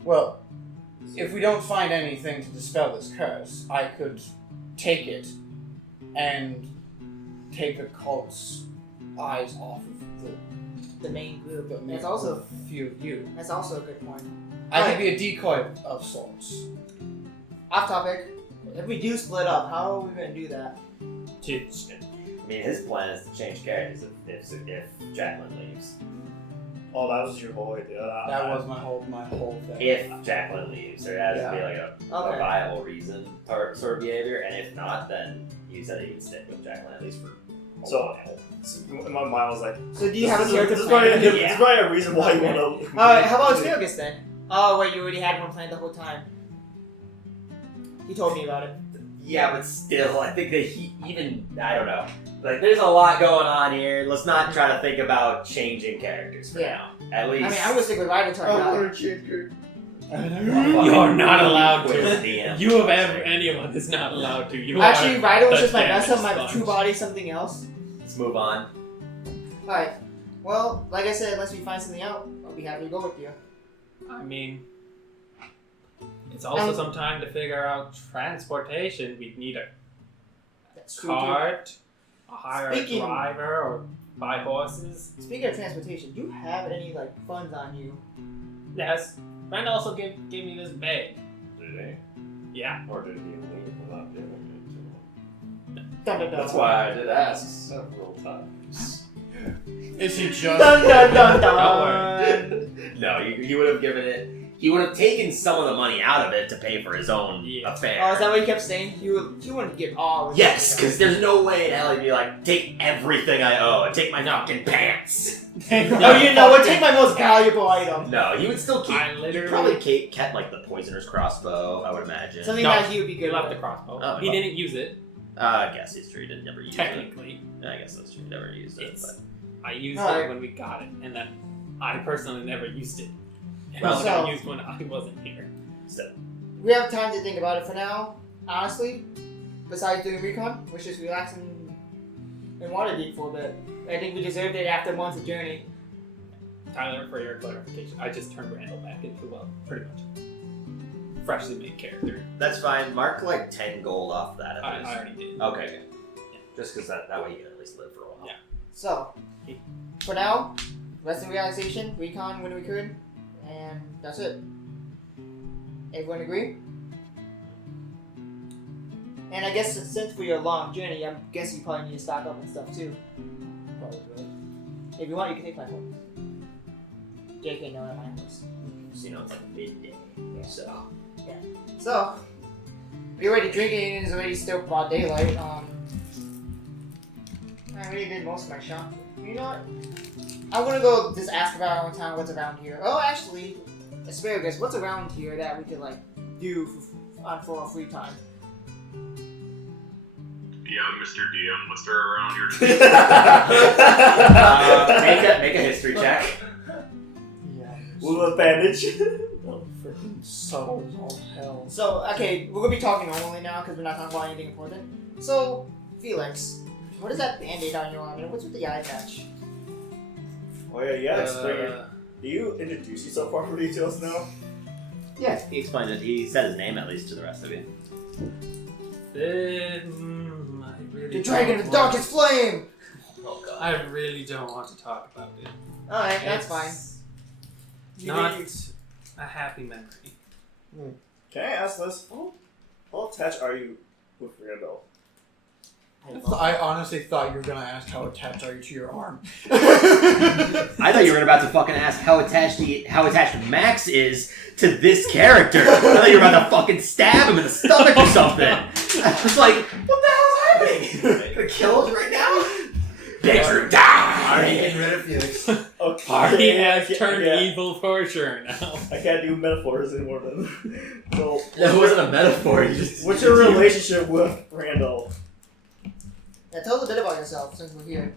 Well, if we don't find anything to dispel this curse, I could take it and take the cult's eyes off of The main group. the That's also few of you. that's also a good point. I could be a decoy of sorts. Off topic. If we do split up, how are we gonna do that? I mean, his plan is to change characters if Jacqueline leaves. Oh, that was your whole idea. That was my whole thing. If Jacqueline leaves, there has to be like a Okay. viable reason or sort of behavior, and if not, then you said that you would stick with Jacqueline at least for a So- while. So in my mind, I was like, So do you have a this character is plan? probably, Yeah. this is probably a reason why you want to. Alright, how about Felix then? Oh wait, you already had one planned the whole time. He told me about it. Yeah, but still, I think that I don't know. Like, there's a lot going on here. Let's not try to think about changing characters for Yeah. now. At least. I mean, I would stick with Ryder till I die. You're not allowed to. With DM. You of anyone is not allowed to. You Actually, are Ryder was the just my damage mess up. My sponge. true body, something else. Let's move on. Alright. Well, like I said, unless we find something out, I'll be happy to go with you. I mean, it's also Um, some time to figure out transportation. We'd need a That's true. too. cart, hire a Speaking- driver, or buy horses. Speaking of transportation, do you have any like funds on you? Yes. Friend also gave me this bag. Yeah. Or did he leave without doing it? Dun, dun, dun. That's why I did ask several times. Is he just? Dun dun dun Don't dun. No, he would have given it. He would have taken some of the money out of it to pay for his own affair. Oh, is that what he kept saying? He wouldn't give all. Of Yes, it. because there's no way in hell he'd be like, take everything I owe and take my fucking pants. Oh, you know what? Take my most valuable item. No, he would still keep. I He literally probably kept like the poisoner's crossbow. I would imagine. Something No, that he would be he good left with. the crossbow. Oh, He well. didn't use it I guess it's true. He didn't never use technically. it. I guess that's true. He never used it. It's, But I used Alright. it when we got it, and then I personally never used it. It Well, only so- got used when I wasn't here. still. We have time to think about it for now. Honestly, besides doing recon, we're just relaxing in Waterdeep for a bit. I think we deserved it after months of journey. Tyler, for your clarification, I just turned Randall back into pretty much freshly made character. That's fine. Mark like 10 gold off that at I least. already did. Okay, good. Just because that way you can at least live for a while. Yeah. So, for now, rest in realization, recon when we could, and that's it. Everyone agree? And I guess since for your long journey, I'm guessing you probably need to stock up and stuff too. Probably. If you want, you can take my horse. JK, no, not my horse. So, you know, it's like midday. Yeah. So. So, we're already drinking, and it's already still broad daylight. I already did most of my shopping. You know what? I'm gonna go just ask around town what's around here. Oh, actually, asparagus, what's around here that we could, like, do for our free time? Yeah, Mr. DM, what's there around here? Make a history check. Yeah. With a bandage. Oh, freaking subtle as all hell. So, okay, we're gonna be talking normally now because we're not talking about anything important. So, Felix, what is that band-aid on your arm, and what's with the eye patch? Oh yeah, explain it. Do you introduce yourself for details now? Yeah, he explained it. He said his name at least to the rest of you. I really The Dragon of don't the want- Darkest Flame! Oh god. I really don't want to talk about it. Alright, that's fine. It's Not a happy memory. Can I ask this? How attached are you with Randall? I honestly thought you were gonna ask how attached are you to your arm. I thought you were about to fucking ask how attached Max is to this character. I thought you were about to fucking stab him in the stomach or something. I was like, what the hell's happening? Gonna kill him right now? Bedroom die! Already getting rid of Felix. Okay. Party has I turned can't- evil for sure now. I can't do metaphors anymore then. So, That wasn't a metaphor. You just. what's your relationship with Randall? Yeah, tell us a bit about yourself since we're here.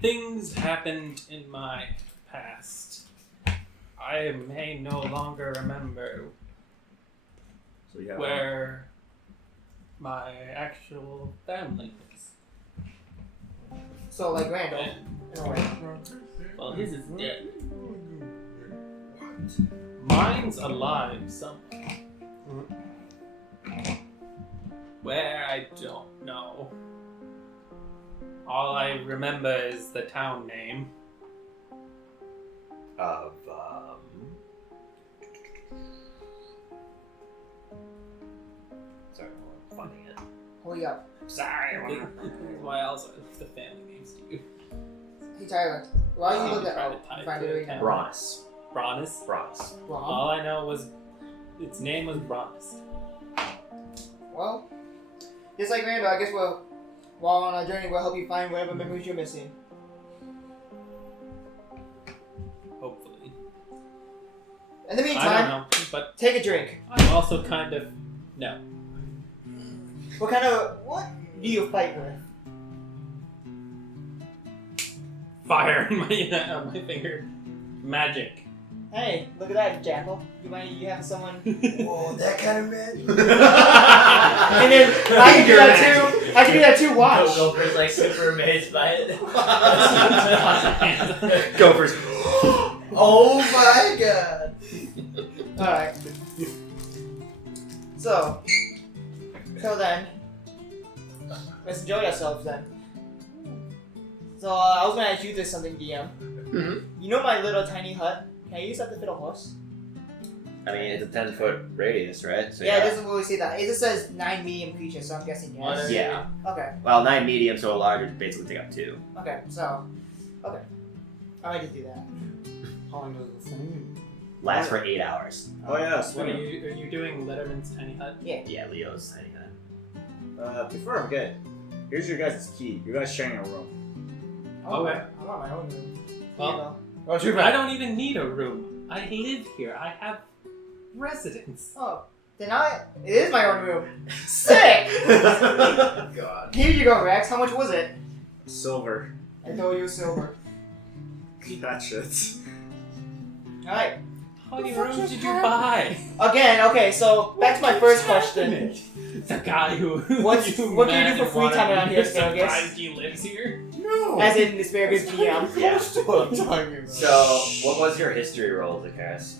Things happened in my past. I may no longer remember So you have where my actual family is. So, like Randall, in a way. Well, his is dead. Mine's alive somewhere. Where I don't know. All I remember is the town name. Of, Sorry, I'm finding it. Hurry up. Sorry, why else are the family names to you? Hey Tyler, why you look at Private oh, type you find it right now. Bronus. Bronis? Bronus. Wrong. All I know was its name was Bronis. Well, just like Randall, I guess while on our journey, we'll help you find whatever memories you're missing. Hopefully. In the I don't meantime, know, but take a drink. I'm also kind of no. What do you fight with? Fire in my on my finger. Magic. Hey, look at that, Jackal. You have someone. Whoa, that kind of man. And then I can do that too. I can do that too. Watch. Gopher's like super amazed by it. Gopher's. Oh my god. Alright. So, till then, let's enjoy ourselves then. So, I was gonna ask you this something, DM. Mhm. You know my little tiny hut? Can I use that to fit a horse? I mean, it's a 10-foot radius, right? So Yeah, it doesn't really say that. It just says 9 medium creatures, so I'm guessing yes. Yeah. Okay. Well, 9 medium, so a large would basically take up 2. Okay. So. Okay. I might just do that. How long does the thing? Lasts for 8 hours. Oh yeah, What are swimming. you doing Letterman's tiny hut? Yeah, Leo's tiny hut. Before I forget, here's your guys' key. You guys sharing a room. Okay. I want my own room. Well, Oh, too I bad. don't even need a room. I live here. I have residence. Oh. Then it is my own room. Sick! God. Here you go, Rex. How much was it? Silver. I told you silver. Gotcha. Alright. How many rooms did you buy? Again, okay, so back to my first question. The guy who What can you do for free time around here, You're Asparagus? surprised he lives here? No. As in Asparagus GM. Yeah. That's what I'm talking about. So, what was your history roll, Zakaris?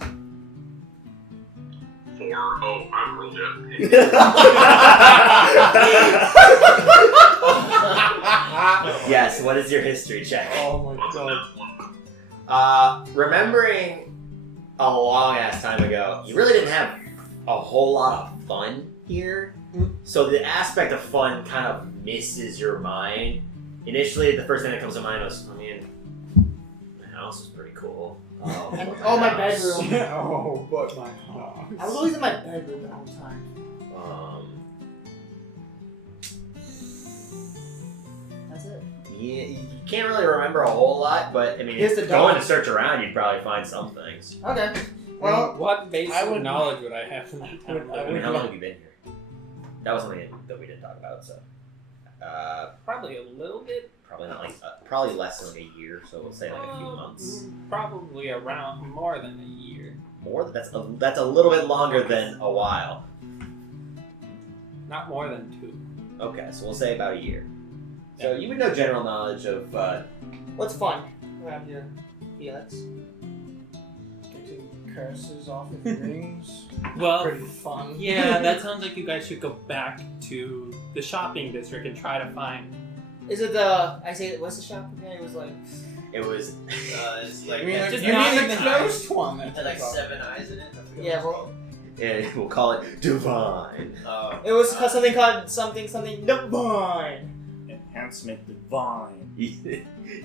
4. Oh, I haven't rolled yet. Yes, what is your history check? Oh my What's god. that one? Remembering a long ass time ago, you really didn't have a whole lot of fun here. So the aspect of fun kind of misses your mind. Initially, the first thing that comes to mind was, I mean, my house was pretty cool. Oh, my bedroom. Oh, but my house. I was always in my bedroom the whole time. That's it. Yeah, you can't really remember a whole lot, but I mean, Here's if the going dog. to search around, you'd probably find some things. Okay. Well, What basic I would- knowledge would I have from that time? I I mean, would- how long have you been here? That was something that we didn't talk about, so. Probably a little bit. Probably not like, probably less than like a year, so we'll say like a few months. Probably around more than a year. More? That's a little bit longer than a while. Not more than 2. Okay, so we'll say about a year. So you would know general knowledge of, what's fun around here, Felix? Getting curses off of rings. Well, Pretty fun. yeah, that sounds like you guys should go back to the shopping district and try to find. Is it what's the shop again? It was like, it was, It's like, You mean, Just you not mean in the the closed one? it had like 7 eyes in it. I forget yeah, what well, we'll call it divine. it's called. it was something called something divine. Enhancement divine.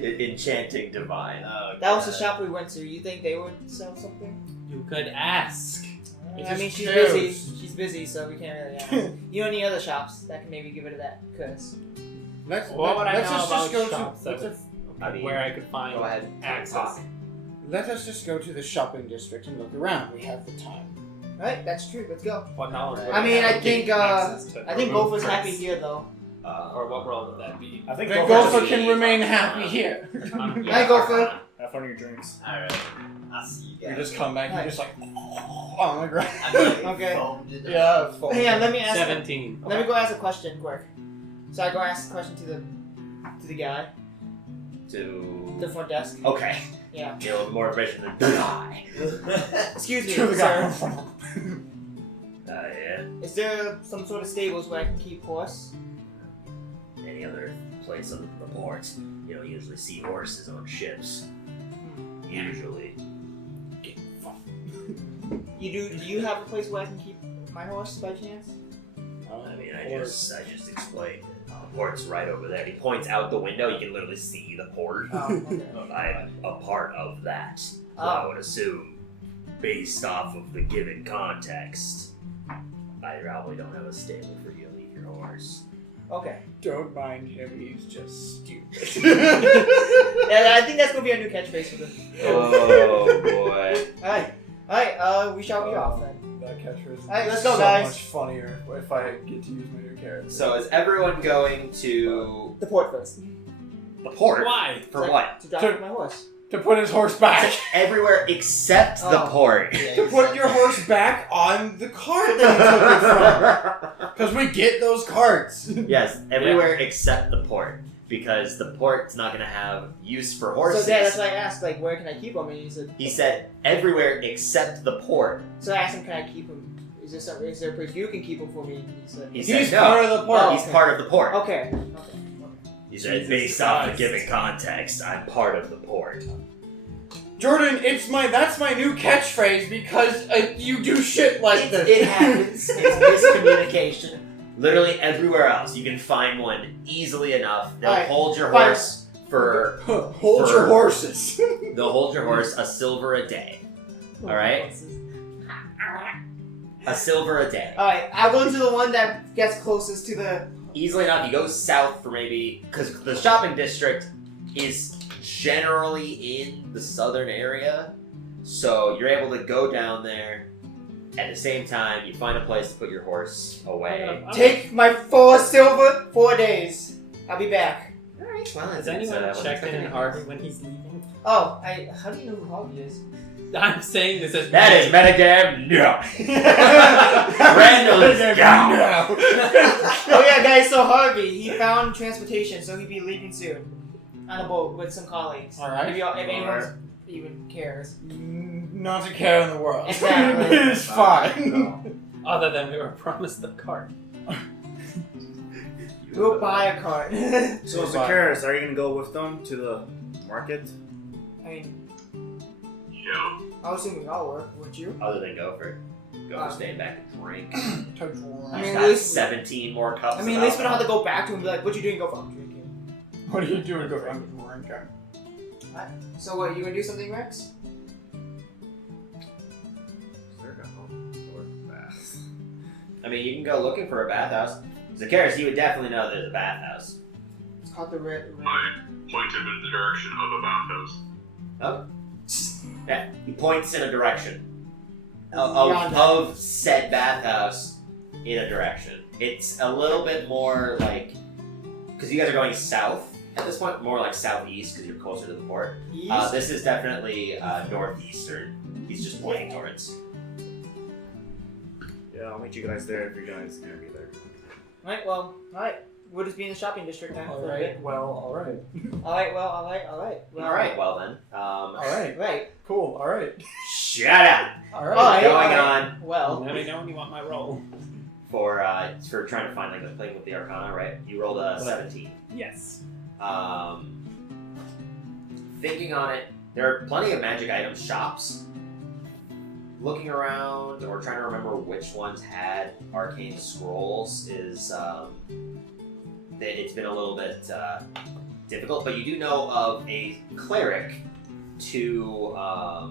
Enchanting divine. That was the shop we went to. You think they would sell something? You could ask. I mean, she's chose. busy. She's busy, so we can't really ask. You know any other shops that can maybe give it to that curse? Let's What would I let's know just about go shops to that let's I mean, where I could find go ahead. access? let us just go to the shopping district and look around. We have the time. Right, that's true. Let's go. What knowledge? would I mean, have I to gain think access to I think remove Gopher's curse? happy here though. Or what world would that be? I think Then Gopher Gopher just can remain happy here. Hi, Gopher. have fun with your drinks. Alright. I'll see you You guys. just come back. You just like on the ground. Okay. Foamed it up. Yeah. Full. Hang on, let me ask. 17. Let me go ask a question, quick. So I go ask a question to the guy, To... the front desk. Okay. Yeah. You know, more information than die. Excuse me, To the guy. sir. Yeah. Is there some sort of stables where I can keep horse? Any other place on the port, you know, usually see horses on ships. Usually. Do you have a place where I can keep my horse by chance? I mean, I just explained it. The port's right over there. He points out the window. You can literally see the port. Oh, okay. I'm a part of that. So I would assume, based off of the given context, I probably don't have a stable for you to leave your horse. Okay. Don't mind him. He's just stupid. Yeah, I think that's gonna be our new catchphrase for the. Oh boy. Alright, we shall be off then. That catchphrase is Alright, let's go, so guys. much funnier if I get to use my new character. So is everyone going to The port first. the port? Why? For what? To drop my horse. to put his horse back. Everywhere except the Oh. port. To put your horse back on the cart that you took it from. Because we get those carts. Yes, everywhere except the port. Because the port's not going to have use for horses. So that's why I asked, like, where can I keep him? And he said, everywhere except the port. so I asked him, can I keep him? Is there a place you can keep him for me? And he said, He's no. part of the port. Oh, He's okay. part of the port. Okay. He said, Jesus based off the Christ. given context, I'm part of the port. Jordan, that's my new catchphrase because you do shit like this. It happens. It's miscommunication. Literally everywhere else, you can find one easily enough. They'll Alright, hold your fine. horse for. Hold your horses. They'll hold your horse a silver a day. Alright? A silver a day. Alright, I'll go into the one that gets closest to the... Easily enough, you go south for maybe. Because the shopping district is generally in the southern area. So you're able to go down there. At the same time, you find a place to put your horse away. Take my 4 silver, 4 days. I'll be back. Alright, well, Has anyone checked in Harvey when he's leaving? Oh, how do you know who Harvey is? I'm saying this as That is metagame, no. Random go. Oh yeah, guys, so Harvey, he found transportation, so he'd be leaving soon. On a boat with some colleagues. Alright. If anyone even cares. Not a care in the world. Exactly. It's fine. Other than we were promised the cart. We'll buy a cart. So, Zakaris, are you gonna go with them to the market? I mean, Yeah. I was assuming y'all were, would you? Other than Gopher. Gopher staying back and drink. I He's mean, got at least- 17 more cups. I mean, at least we don't have to go back to him and be like, what you doing? Go for I'm drinking. What are you doing? Go find the drinking. So what, you gonna do something, Rex? Is there a home or bath? I mean, you can go looking for a bathhouse. Zakaris, you would definitely know there's a bathhouse. It's called the Red. I point him in the direction of a bathhouse. Oh. Yeah, he points in a direction. Beyond that. Of said bathhouse in a direction. It's a little bit more like... Because you guys are going south at this point, more like southeast because you're closer to the port. East? This is definitely northeastern. He's just pointing towards. Yeah, I'll meet you guys there if you guys gonna be there. Alright. We'll just be in the shopping district now for a bit. Alright. Alright. Alright, well then. Alright. Right. Cool, alright. Shut up! Alright. Going on Well. Let me know when you want my roll. for trying to find like the thing with the Arcana, right? You rolled a 17. Yes. Thinking on it, there are plenty of magic item shops. Looking around or trying to remember which ones had arcane scrolls is it's been a little bit difficult, but you do know of a cleric to a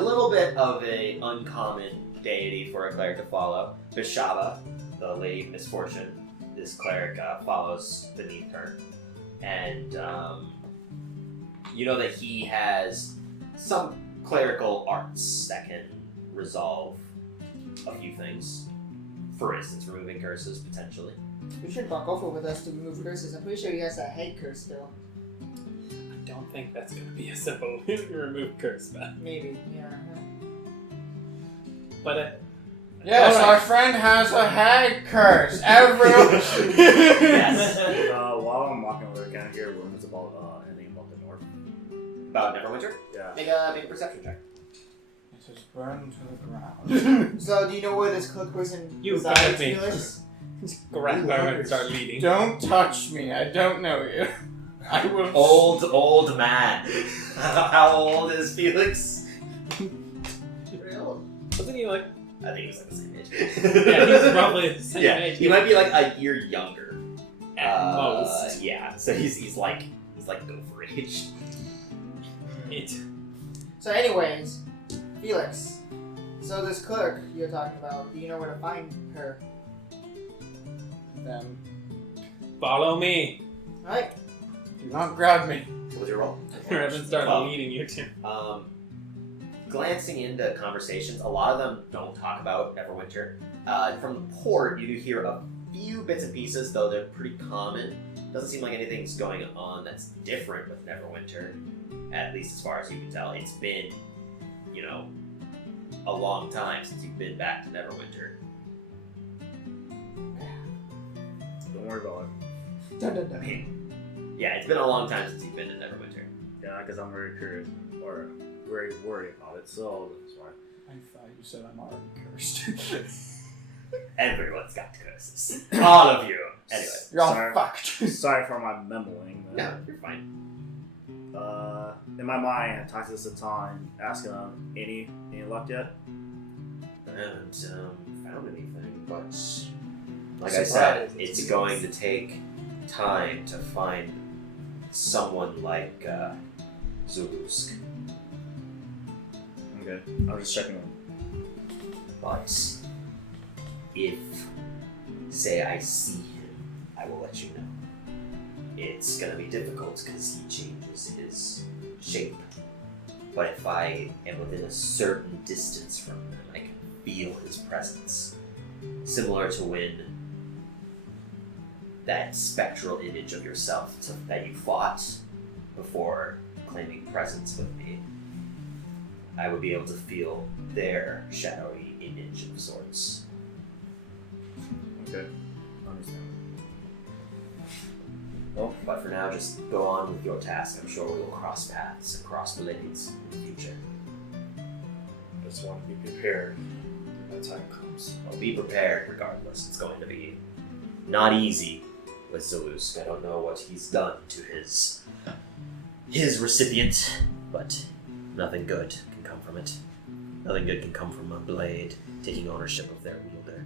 little bit of a uncommon deity for a cleric to follow. Bishaba, the Lady of Misfortune, this cleric follows beneath her, and you know that he has some clerical arts that can resolve a few things. For instance, removing curses, potentially. We should buck over with us to remove curses. I'm pretty sure he has that head curse still. I don't think that's gonna be a simple remove curse, but Maybe, yeah. but Yes, Alright. our friend has a hag curse. Everyone. Yes. While I'm walking over, can I hear rumors about anything about the north? About Neverwinter? Yeah. Make a perception check. It is burned to the ground. So, do you know where this cook person You resides, got me. Felix? just grab her and start leading. Don't touch me. I don't know you. I will. Old man. How old is Felix? Pretty old. Wasn't he like? I think he was like the same age. Yeah, he was probably the same Yeah, age. he might be like a year younger. At most. Yeah, so he's like Gopher age. It. So, anyways, Felix. So, this clerk you're talking about, do you know where to find her? Then Follow me. Alright. do not grab me. What was your roll? Raven started Well, leading you to. Glancing into conversations, a lot of them don't talk about Neverwinter. From the port, you do hear a few bits and pieces, though they're pretty common. Doesn't seem like anything's going on that's different with Neverwinter, at least as far as you can tell. It's been, a long time since you've been back to Neverwinter. Don't worry about it. I mean, yeah, it's been a long time since you've been to Neverwinter. Yeah, because I'm very curious or very worried about it, so that's why. I thought you said I'm already cursed. Everyone's got curses. All of you. Anyway. You're all Sorry. fucked. Sorry for my memoing. No, you're fine. In my mind, I talked to Satan, asking him, any luck yet? I haven't found anything, but like I said, it's going to take time to find someone like Zulusk. Okay, I was just checking him. But if, say, I see him, I will let you know. It's gonna be difficult because he changes his shape. But if I am within a certain distance from him, I can feel his presence. Similar to when that spectral image of yourself that you fought before claiming presence with me, I would be able to feel their shadowy image of sorts. Okay, I understand. Well, but for now, just go on with your task. I'm sure we will cross paths and cross blades in the future. Just want to be prepared when that time comes. I'll be prepared regardless. It's going to be not easy with Zalusk. I don't know what he's done to his recipient, but nothing good can come from it. Nothing good can come from a blade taking ownership of their wielder.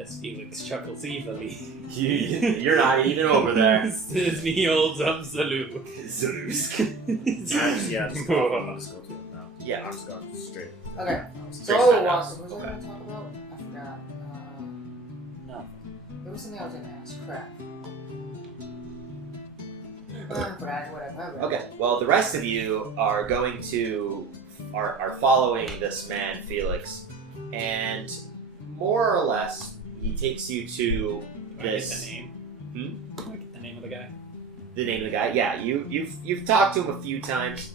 As Felix chuckles evilly. You're not even over there. This is me old Zalu. Yeah, just go to him now. Yeah. I'm just going straight. Okay. Straight So, to that what house. was I going to talk about? I forgot. No. There was something I was going to ask. Crap. Whatever. Okay, well, the rest of you are going to are following this man Felix, and more or less he takes you to Can I get this. the name? Can I get the name of the guy? The name of the guy? Yeah, you've talked to him a few times.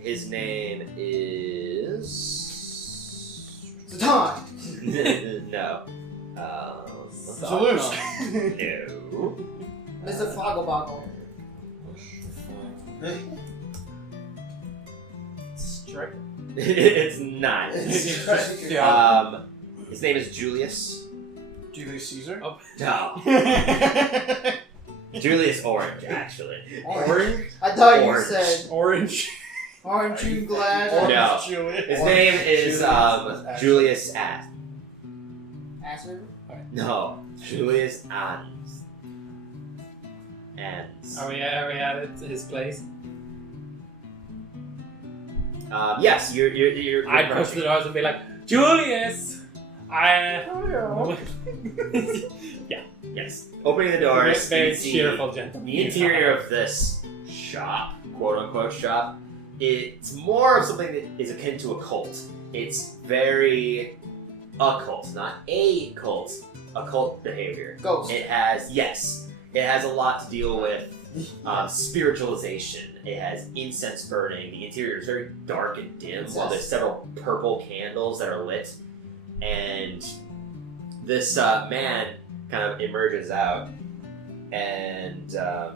His name is Satan! no. Zalusk. No. Mr. Foggleboggle. Strike. It's not. Yeah. His name is Julius. Julius Caesar. Oh. No. Julius Orange, actually. Orange. I thought Orange. you said Orange. aren't you glad? Orange No. Julius. His name is Julius Ass. Ass River? No, Julius Ans. Ans. Are we at his place? Yes, you're I'd push the doors and be like, Julius! Yes. Opening the doors, Very you see cheerful gentleman. the interior of this shop, quote unquote shop, it's more of something that is akin to a cult. It's very occult, not a cult, occult behavior. Ghost. It has a lot to deal with spiritualization. It has incense burning. The interior is very dark and dim, while there's several purple candles that are lit. And this man kind of emerges out, and I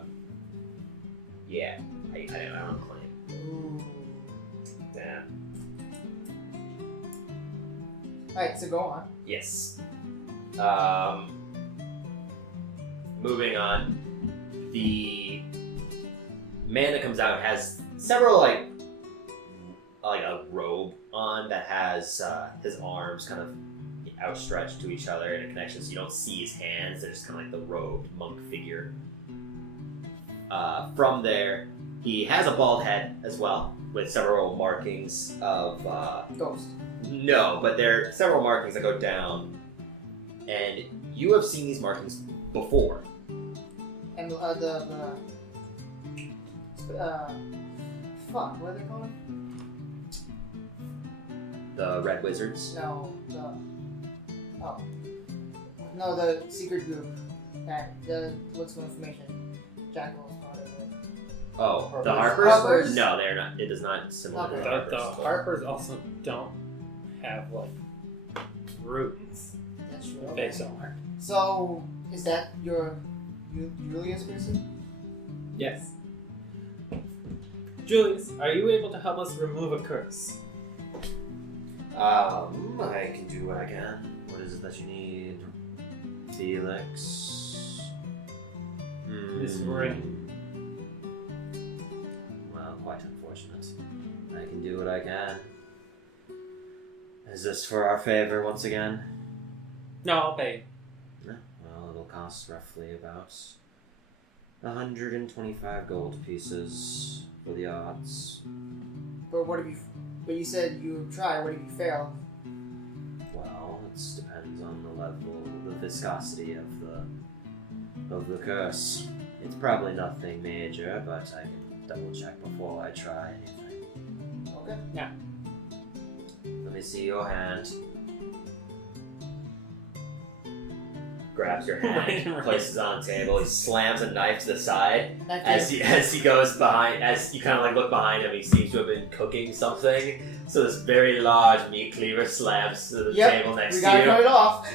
don't claim. Yeah. Alright, so go on. Yes. Moving on, the man that comes out has several like a robe on that has his arms kind of outstretched to each other in a connection, so you don't see his hands. They're just kind of like the robed monk figure. From there, he has a bald head as well, with several markings of Ghost. no, but there are several markings that go down, and you have seen these markings before. And fuck, what are they called? The Red Wizards. No, the secret group that looks for information. Jackal is part of it. Oh, the Harpers. Harpers? No, they're not. It is not similar to the Harpers. The Harpers also don't have like runes. That's true. They don't work. So, is that your Julius person? Yes. Julius, are you able to help us remove a curse? I can do what I can. What is it that you need, Felix? this ring. Well, quite unfortunate. I can do what I can. Is this for our favor once again? No, I'll pay. No. Well, it'll cost roughly about 125 gold pieces for the odds. But what if you? But you said you would try. What if you fail? Well, it depends on the level, the viscosity of the curse. It's probably nothing major, but I can double check before I try anything. Okay. Yeah. Let me see your hand. Grabs your hand, Right. places it on the table. He slams a knife to the side. That's As he goes behind, as you kind of like look behind him, he seems to have been cooking something. So this very large meat cleaver slams to the table next we to gotta you. cut it off.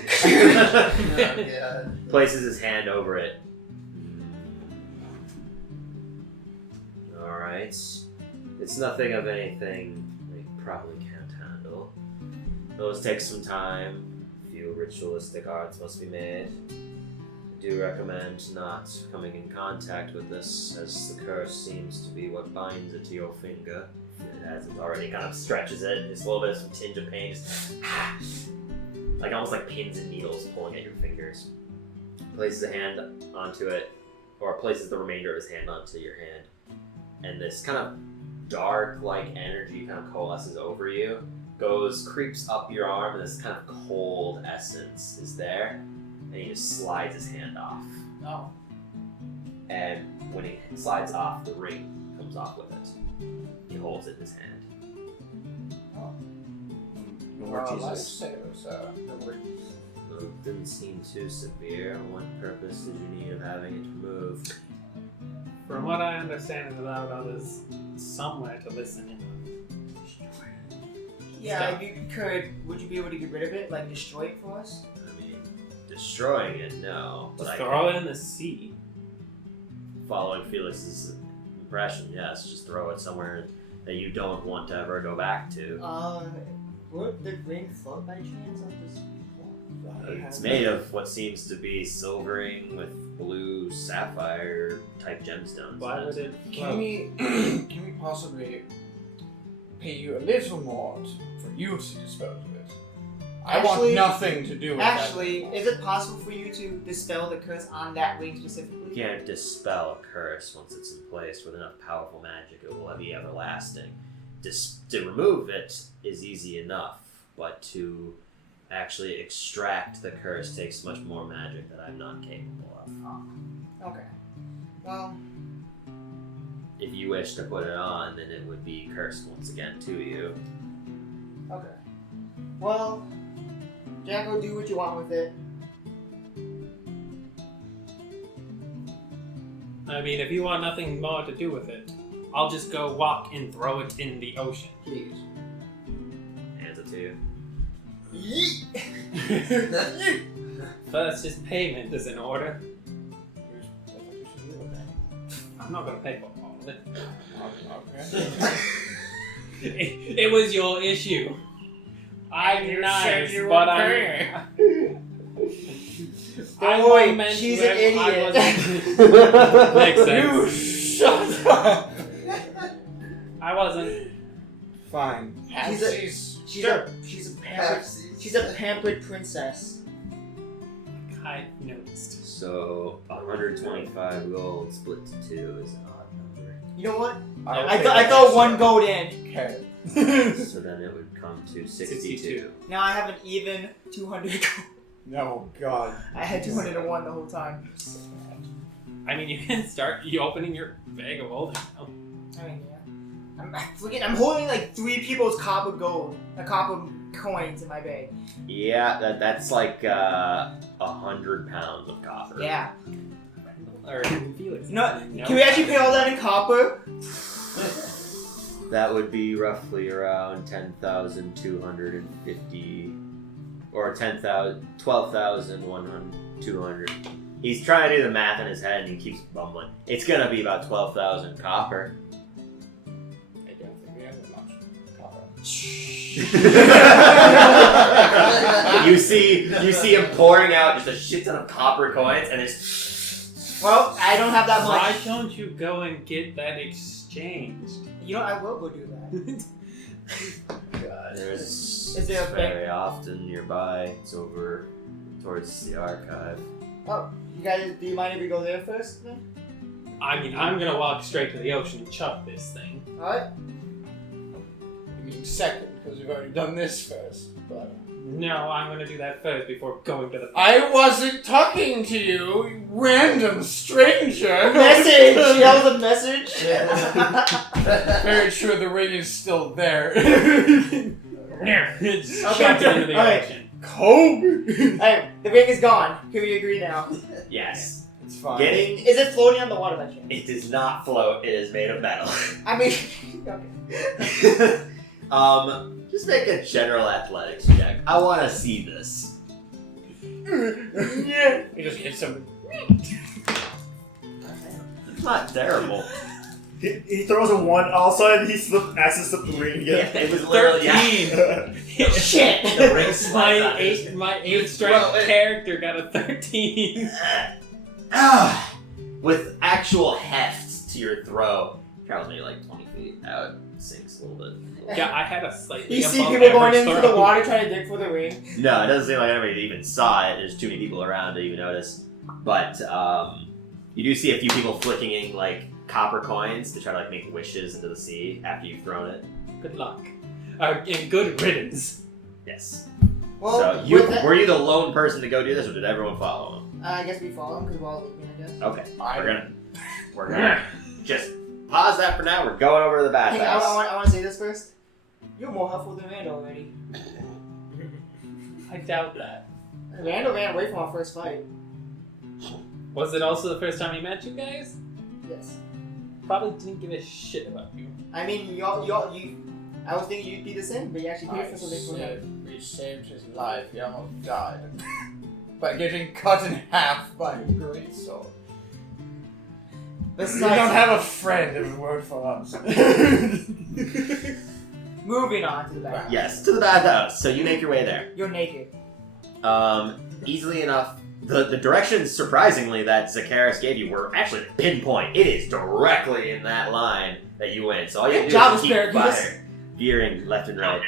Yeah. Places his hand over it. Alright. It's nothing of anything they probably can't handle. Those take some time. A few ritualistic arts must be made. I do recommend not coming in contact with this, as the curse seems to be what binds it to your finger. As it already kind of stretches it, just a little bit of some tinge of pain, just like almost like pins and needles pulling at your fingers. Places a hand onto it, or places the remainder of his hand onto your hand, and this kind of dark like energy kind of coalesces over you, creeps up your arm, and this kind of cold essence is there, and he just slides his hand off. No. And when he slides off, the ring comes off with it. He holds it in his hand. No more teasers. Lifesaver, sir. Well, it didn't seem too severe. What purpose did you need of having it removed? From what I understand, it allowed others somewhere to listen in. Yeah, Stop. if you could, would you be able to get rid of it? Like destroy it for us? I mean, destroying it, no. But Just I throw it in the sea. following Felix's impression, yes, just throw it somewhere that you don't want to ever go back to. Would the ring float by chance on this? It's made of what seems to be silvering with blue sapphire type gemstones. Why in would it. it Can float? we possibly pay you a little more for you to dispose of it? I want Actually- nothing to do with Actually, that. is it possible for you to dispel the curse on that ring You specifically? can't dispel a curse once it's in place with enough powerful magic. It will be everlasting. To remove it is easy enough, but to actually extract the curse takes much more magic that I'm not capable of. Oh. Okay. Well, If you wish to put it on, then it would be cursed once again to you. okay. Well, Jacko, do what you want with it. I mean, if you want nothing more to do with it, I'll just go walk and throw it in the ocean. Please. Hands it to you. First, his payment is in order. I'm not gonna pay for all of it. It was your issue. I'm nice, but I'm. Don't worry, she's an idiot. Makes sense. Shut up! I wasn't. Fine. She's a pampered princess. I noticed. So 125 gold split to 2 is an odd number. You know what? I'll I take thought that. one gold in. Okay. So then it would come to 62. 62. Now I have an even 200 gold. No, God. I had 201 the whole time. I mean, you can start opening your bag of holding. I mean, yeah. I'm holding like 3 people's copper coins in my bag. Yeah, that's like 100 pounds of copper. Yeah. Or Felix. You know what? Can we actually pay all that in copper? That would be roughly around 10,250 or 12,200. He's trying to do the math in his head and he keeps bumbling. It's gonna be about 12,000 copper. I don't think we have that much copper. You see him pouring out just a shit ton of copper coins and it's Well, I don't have that Why much. don't you go and get that exchanged? You know, I will go do that. There's Is there a very often nearby. It's over towards the archive. Oh, you guys, do you mind if we go there first then? I mean, I'm gonna walk straight to the ocean and chuck this thing. Alright. You mean second, because we've already done this first. But No, I'm gonna do that first before going to the. I wasn't talking to you, you random stranger. Message! Yell the message! Very sure the ring is still there. It's Okay, chucked into the alright. ocean. Kobe! Hey, the ring is gone. Can we agree now? Yes. It's fine. Getting Is it floating on the water by chance? it does not float. It is made of metal. I mean, okay. Just make a general athletics check. I want to see this. Yeah. He just hits something. It's not terrible. He throws a 1, all of a sudden he accidentally slipped the ring again. It was literally 13! Shit! The ring slides on his- My You 8 strength throw it. character got a 13. With actual heft to your throw, travels maybe like 20 feet out, sinks a little bit. Yeah, I had a slightly You see above people going average into throw. the water trying to dig for the ring. No, it doesn't seem like anybody even saw it. There's too many people around to even notice. But you do see a few people flicking in like copper coins to try to like make wishes into the sea after you've thrown it. Good luck. And good riddance. Yes. Well, So you with that- were you the lone person to go do this, or did everyone follow him? I guess we follow him because we're all leaving, I guess. Okay, we're gonna just pause that for now. We're going over to the Hey, bathhouse. I want to say this first. You're more helpful than Randall already. I doubt that. Randall ran away from our first fight. Was it also the first time we met you guys? Yes. Probably didn't give a shit about you. I mean, you. I was thinking you'd be the same, but you actually paid for something for him. We saved his life. He almost died. By getting cut in half by a great sword. We don't have a friend in the word for us. Moving on to the back. Yes, to the bathhouse. So you make your way there. You're naked. Easily enough. The directions, surprisingly, that Zakaris gave you were actually pinpoint. It is directly in that line that you went. So all you have to Good do job, is keep Asparagus. veering left and right.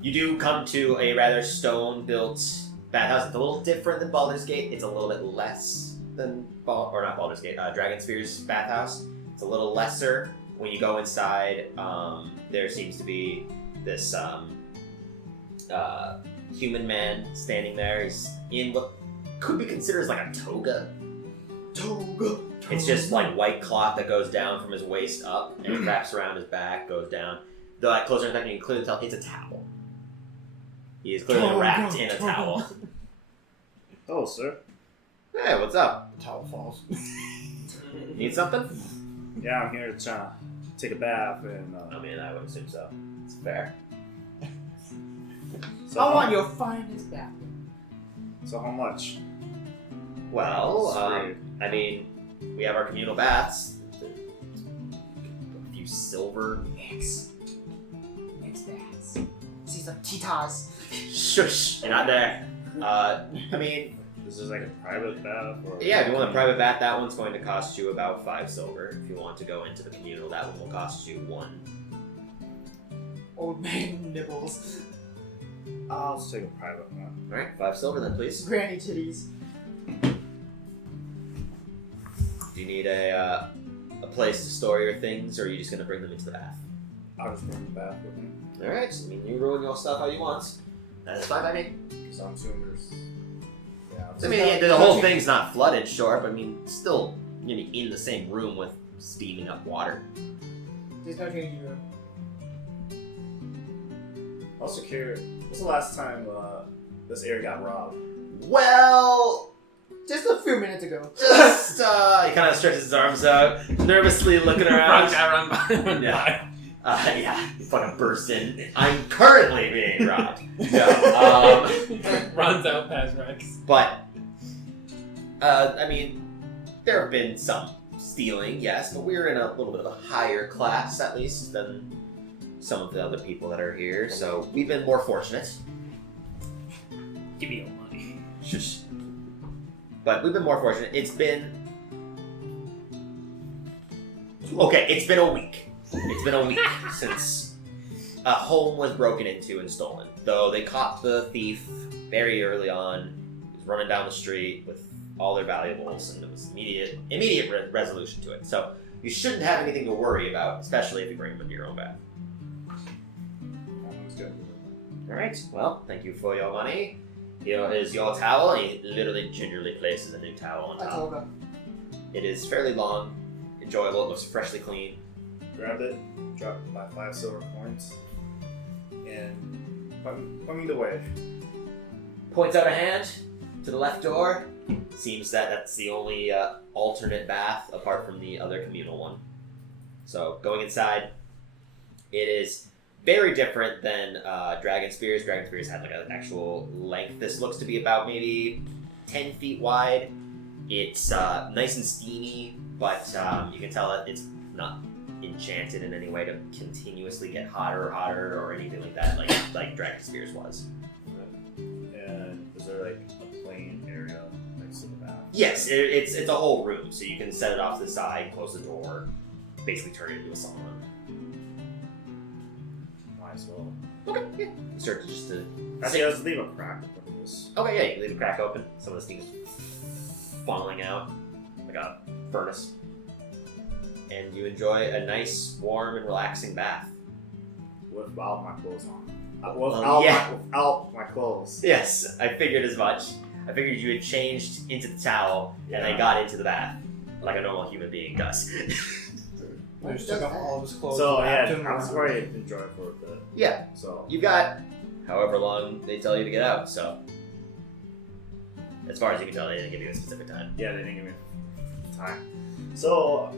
You do come to a rather stone-built bathhouse. It's a little different than Baldur's Gate. It's a little bit less than not Baldur's Gate. Dragonsphere's bathhouse. It's a little lesser. When you go inside, there seems to be this human man standing there. He's in what could be considered as like a toga. Toga. It's just like white cloth that goes down from his waist up and it wraps around his back, goes down. Though at closer inspection, you can clearly tell it's a towel. He is clearly wrapped in a towel. Oh, sir. Hey, what's up? Towel falls. Need something? Yeah, I'm here to try to take a bath and. I mean, I would assume so. It's fair. So I want your finest bathroom. So how much? Well, Sweet. I mean, we have our communal baths. A few silver. Next baths. See some titas. Shush! You're not there. I mean, This is like a private bath, or yeah, if you want a private bath, that one's going to cost you about 5 silver. If you want to go into the communal, that one will cost you 1. Old man nibbles. I'll just take a private one. Alright, 5 silver then, please. Granny titties. Do you need a place to store your things, or are you just going to bring them into the bath? I'll just bring the bath with me. Alright, I mean, you ruin your stuff how you want. That is fine by me. So I'm assuming there's. Yeah. I mean, the whole thing's not flooded, sure, but I mean, still, you're going to be in the same room with steaming up water. There's no changing room. Also curious. What's the last time this area got robbed? Well, Just a few minutes ago. just, he kind of stretches his arms out, nervously looking around. Run by. Yeah. Yeah, he fucking bursts in. I'm currently being robbed. No, Runs out past Rex. but, I mean, there have been some stealing, yes, but we're in a little bit of a higher class, at least, than some of the other people that are here, so we've been more fortunate. Give me your money. Shush. But we've been more fortunate. It's been a week. It's been a week since a home was broken into and stolen. Though they caught the thief very early on. He was running down the street with all their valuables, and there was immediate resolution to it. So you shouldn't have anything to worry about, especially if you bring them into your own bath. That good. All right. Well, thank you for your money. Here is your towel. And he literally gingerly places a new towel on I told top. him. It is fairly long, enjoyable. It looks freshly clean. Grab it, drop my 5 silver coins, and point me the way. Points out a hand to the left door. Seems that that's the only alternate bath apart from the other communal one. So going inside, it is very different than Dragon Spears. Dragon Spears had like an actual length. This looks to be about maybe 10 feet wide. It's nice and steamy, but you can tell that it's not enchanted in any way to continuously get hotter or anything like that, like Dragon Spears was. And is there like a plain area next to the bath? Yes, it's a whole room, so you can set it off to the side, close the door, basically turn it into a sauna. Might as well. Okay, yeah. You start just to... Actually, let's leave a crack open this. Okay, yeah, you can leave a crack open. Some of the steam is funneling out, like a furnace. And you enjoy a nice, warm, and relaxing bath. Without my clothes on. Yeah. Without my clothes. Yes, I figured as much. I figured you had changed into the towel and then got into the bath, like a normal human being does. I just took off all of his clothes. So yeah, wrapped him I'm around. sorry to enjoy it for a bit. Yeah, So you've got however long they tell you to get out, so... As far as you can tell, they didn't give you a specific time. yeah, they didn't give me time. So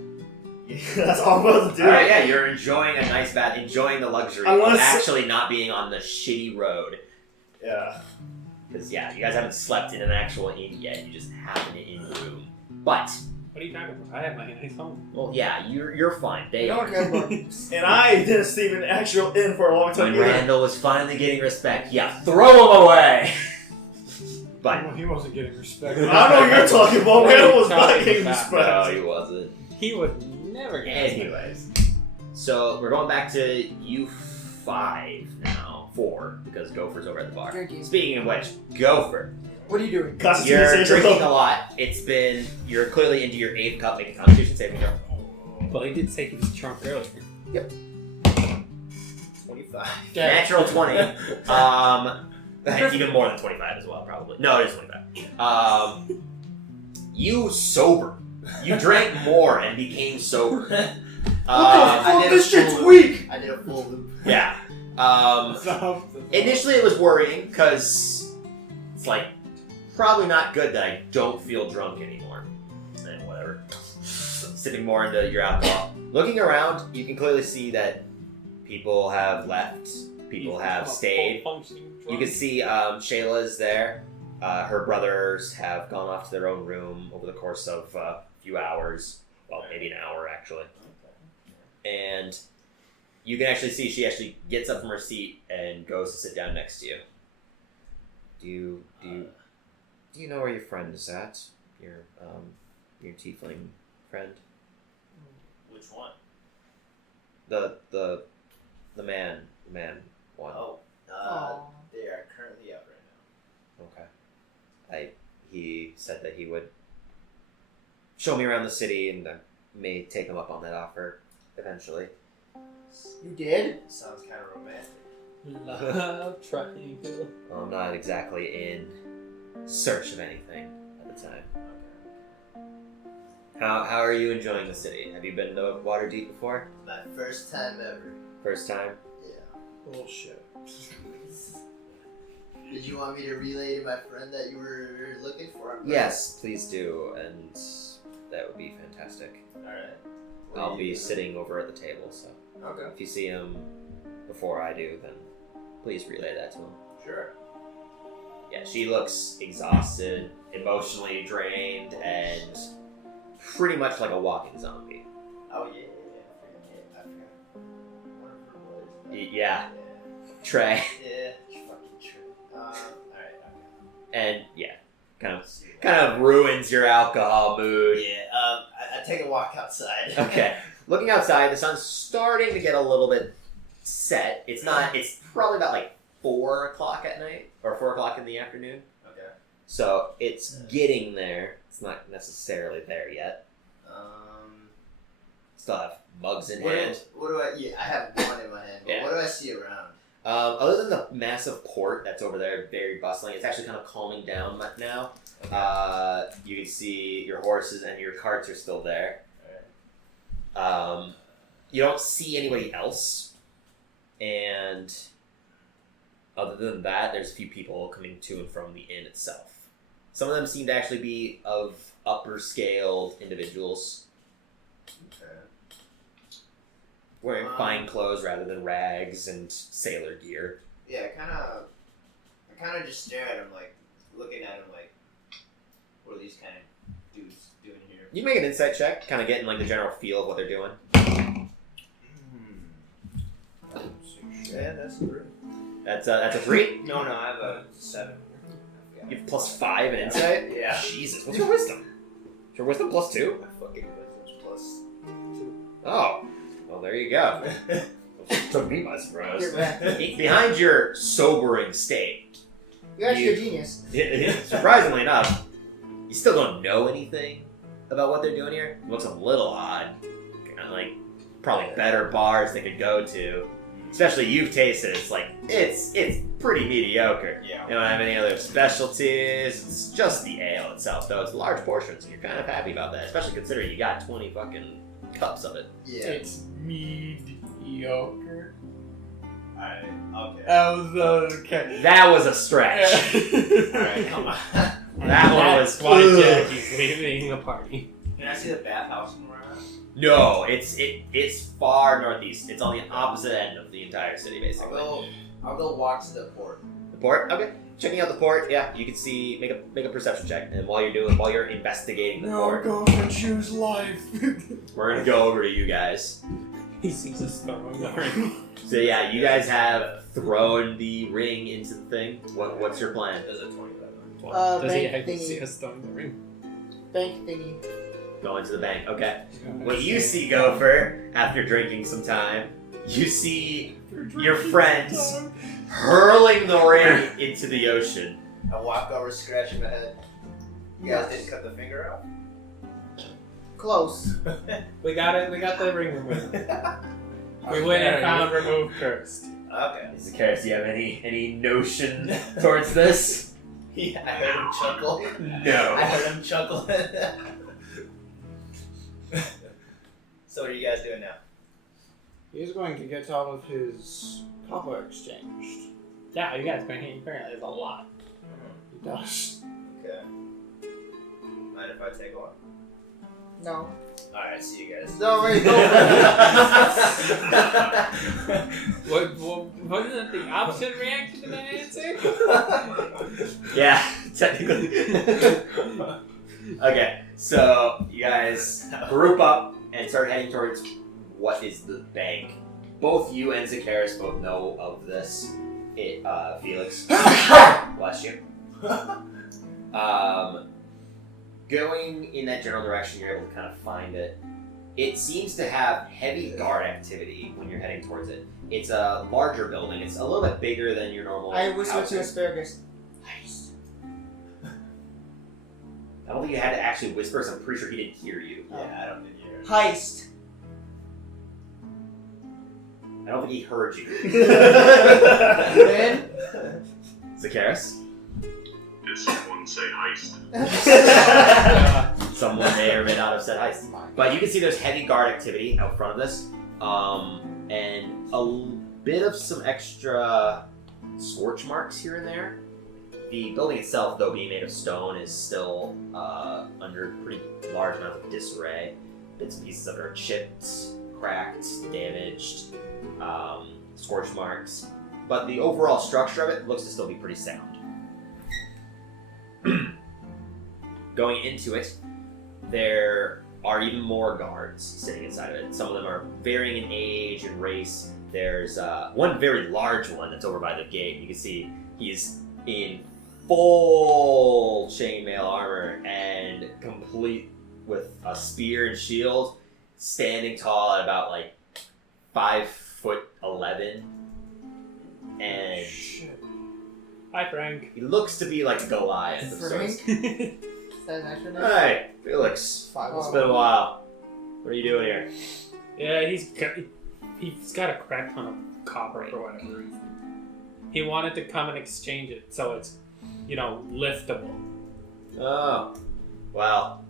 that's all I'm supposed to do. Alright, yeah, you're enjoying a nice bath, enjoying the luxury I of wanna actually not being on the shitty road. Yeah. Because, yeah, you guys haven't slept in an actual inn yet, you just have an inn room. But, What are you talking about? I have my nice home. well, yeah, you're fine. They I don't are. care about And I didn't sleep in an actual inn for a long time When either. Randall was finally getting respect, yeah, throw him away! But, Well, he wasn't getting respect. I don't know what you're talking about. Randall was not Talking getting about- respect. no, he wasn't. He would never get us. Anyways, so we're going back to you 5 now. 4, because Gopher's over at the bar. drinking. Speaking of which, Gopher, What are you doing? you're drinking a lot. You're clearly into your 8th cup. Make a Constitution saving throw. Well, he did say he was drunk earlier. 25. Natural 20. Even more than 25 as well, probably. No, it is 25. You sober. You drank more and became sober. I did this a shit's full weak! loop. I did a full loop. Yeah. So, Initially it was worrying, because it's like, probably not good that I don't feel drunk anymore. And whatever. Sipping more into your alcohol. Looking around, you can clearly see that people have left, people have stayed. You can see Shayla's there. Her brothers have gone off to their own room over the course of a few hours. Well, maybe an hour, actually. And you can actually see she actually gets up from her seat and goes to sit down next to you. Do you know where your friend is at? Your tiefling friend? Which one? The man one. Oh, Aw. they are currently out right Okay. He said that he would show me around the city, and I may take him up on that offer eventually. You did? now. Sounds kind of romantic. Love triangle. Well, I'm not exactly in search of anything at the time. How are you enjoying the city? Have you been to Waterdeep before? My first time ever. First time? Yeah. bullshit. Did you want me to relay to my friend that you were looking for him? Yes, please do, and that would be fantastic. Alright. I'll be sitting over at the table, so Okay. if you see him before I do, then please relay that to him. Sure. Yeah, she looks exhausted, emotionally drained, and pretty much like a walking zombie. Oh yeah. I forgot. One of her boys. Yeah, Trey. Yeah. Fucking true. Alright. Okay. And yeah, kind of ruins your alcohol mood. Yeah, I take a walk outside. Okay. Looking outside, the sun's starting to get a little bit set. It's probably about like 4 o'clock at night or 4 o'clock in the afternoon. Okay. So it's getting there. It's not necessarily there yet. Still have mugs in hand. What do I? Yeah, I have one in my hand. But Yeah. What do I see around? Other than the massive port that's over there, very bustling, it's actually kind of calming down now. You can see your horses and your carts are still there. You don't see anybody else, and other than that, there's a few people coming to and from the inn itself. Some of them seem to actually be of upper scaled individuals. Okay. Wearing fine clothes rather than rags and sailor gear. Yeah, I kind of just stare at him, like, looking at him, like, what are these kind of dudes doing here? You make an insight check, kind of getting like the general feel of what they're doing. Yeah, that's 3. That's a 3. No, I have a 7. You have +5 in insight. Yeah. Jesus, what's your wisdom? Is your wisdom +2? My fucking wisdom's +2. Oh, well there you go. Took me by surprise. You're back. Behind your sobering state, You're actually a genius. surprisingly enough, you still don't know anything about what they're doing here. It looks a little odd. Kind of like probably better bars they could go to. Especially you've tasted. It's like it's pretty mediocre. Yeah. You don't have any other specialties. It's just the ale itself, though. It's large portions, and you're kind of happy about that. Especially considering you got 20 fucking cups of it. Yeah. It's mediocre. Alright, okay. That was okay. That was a stretch. Alright, come on. That one was. That's why Jackie's leaving the party. Can I see the bathhouse from where I'm at? No, it's far northeast. It's on the opposite end of the entire city, basically. I'll go walk to the port. The port, okay. Checking out the port, yeah. You can see make a perception check, and while you're investigating the port, go and choose life. we're gonna go over to you guys. He sees us throwing the ring. So yeah, you guys have thrown the ring into the thing. What's your plan? There's a 20 Does he Bank actually see thingy. us throwing the ring? Bank thingy. Go into the bank, okay. What you see, Gopher, after drinking some time, you see your friends hurling the ring into the ocean. I walk over, scratching my head. You guys didn't cut the finger off? Close. We got it. We got the ring removed. We went and found remove cursed. Okay. Mr. Karras, do you have any notion towards this? Yeah, I heard him chuckle. No. I heard him chuckle. So what are you guys doing now? He's going to get all of his copper exchanged. Yeah, you guys bring it. Apparently, there's a lot. He does. Okay. Mind if I take one? No. Alright, see you guys. No, wait, go. Wasn't it the opposite reaction to that answer? Yeah, technically. Okay, so you guys group up and start heading towards what is the bank. Both you and Zakaris both know of this. Felix. Bless you. Going in that general direction, you're able to kind of find it. It seems to have heavy guard activity when you're heading towards it. It's a larger building. It's a little bit bigger than your normal I whispered housing. to Asparagus. I don't think you had to actually whisper, because I'm pretty sure he didn't hear you. Yeah, I don't think you're. Heist. I don't think he heard you. Then? Zakaris? Did someone say heist? Someone may or may not have said heist. But you can see there's heavy guard activity out front of this, and a bit of some extra scorch marks here and there. The building itself, though being made of stone, is still under pretty large amounts of disarray. Bits and pieces of it are chipped, cracked, damaged, scorch marks. But the overall structure of it looks to still be pretty sound. Going into it, there are even more guards sitting inside of it. Some of them are varying in age and race. There's one very large one that's over by the gate. You can see he's in full chainmail armor and complete with a spear and shield, standing tall at about like 5'11", and Shit. Hi, Frank. he looks to be like Goliath of sorts. Frank? Is that an extra name? Hey, Felix. Five. It's been a while. What are you doing here? Yeah, he's got a crap ton of copper for whatever reason. He wanted to come and exchange it, so it's, liftable. Oh, well,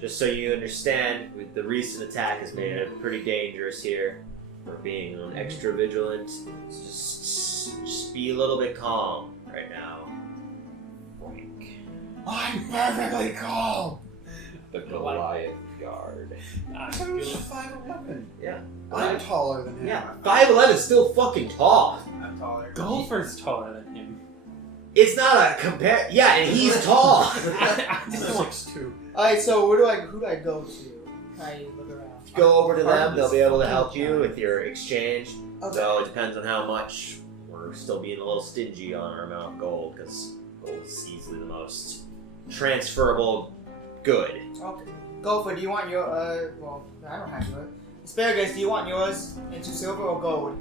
just so you understand, with the recent attack has made it pretty dangerous here. We're being on extra vigilant. So just be a little bit calm right now. Frank. I'm perfectly calm. The Goliath guard. Ah, I was 5'11". Yeah. I'm taller than him. Yeah, 5'11" is still fucking tall. I'm taller. Gopher's taller than him. It's not a compare. Yeah, and he's tall. I'm 6'2". Alright, so who do I go to? I look around. Go over to them. They'll be able to help you with your exchange. Okay. So it depends on how much. We're still being a little stingy on our amount of gold because gold is easily the most transferable good. Okay. Gopher, do you want your, well, I don't have yours. Asparagus, do you want yours into silver or gold?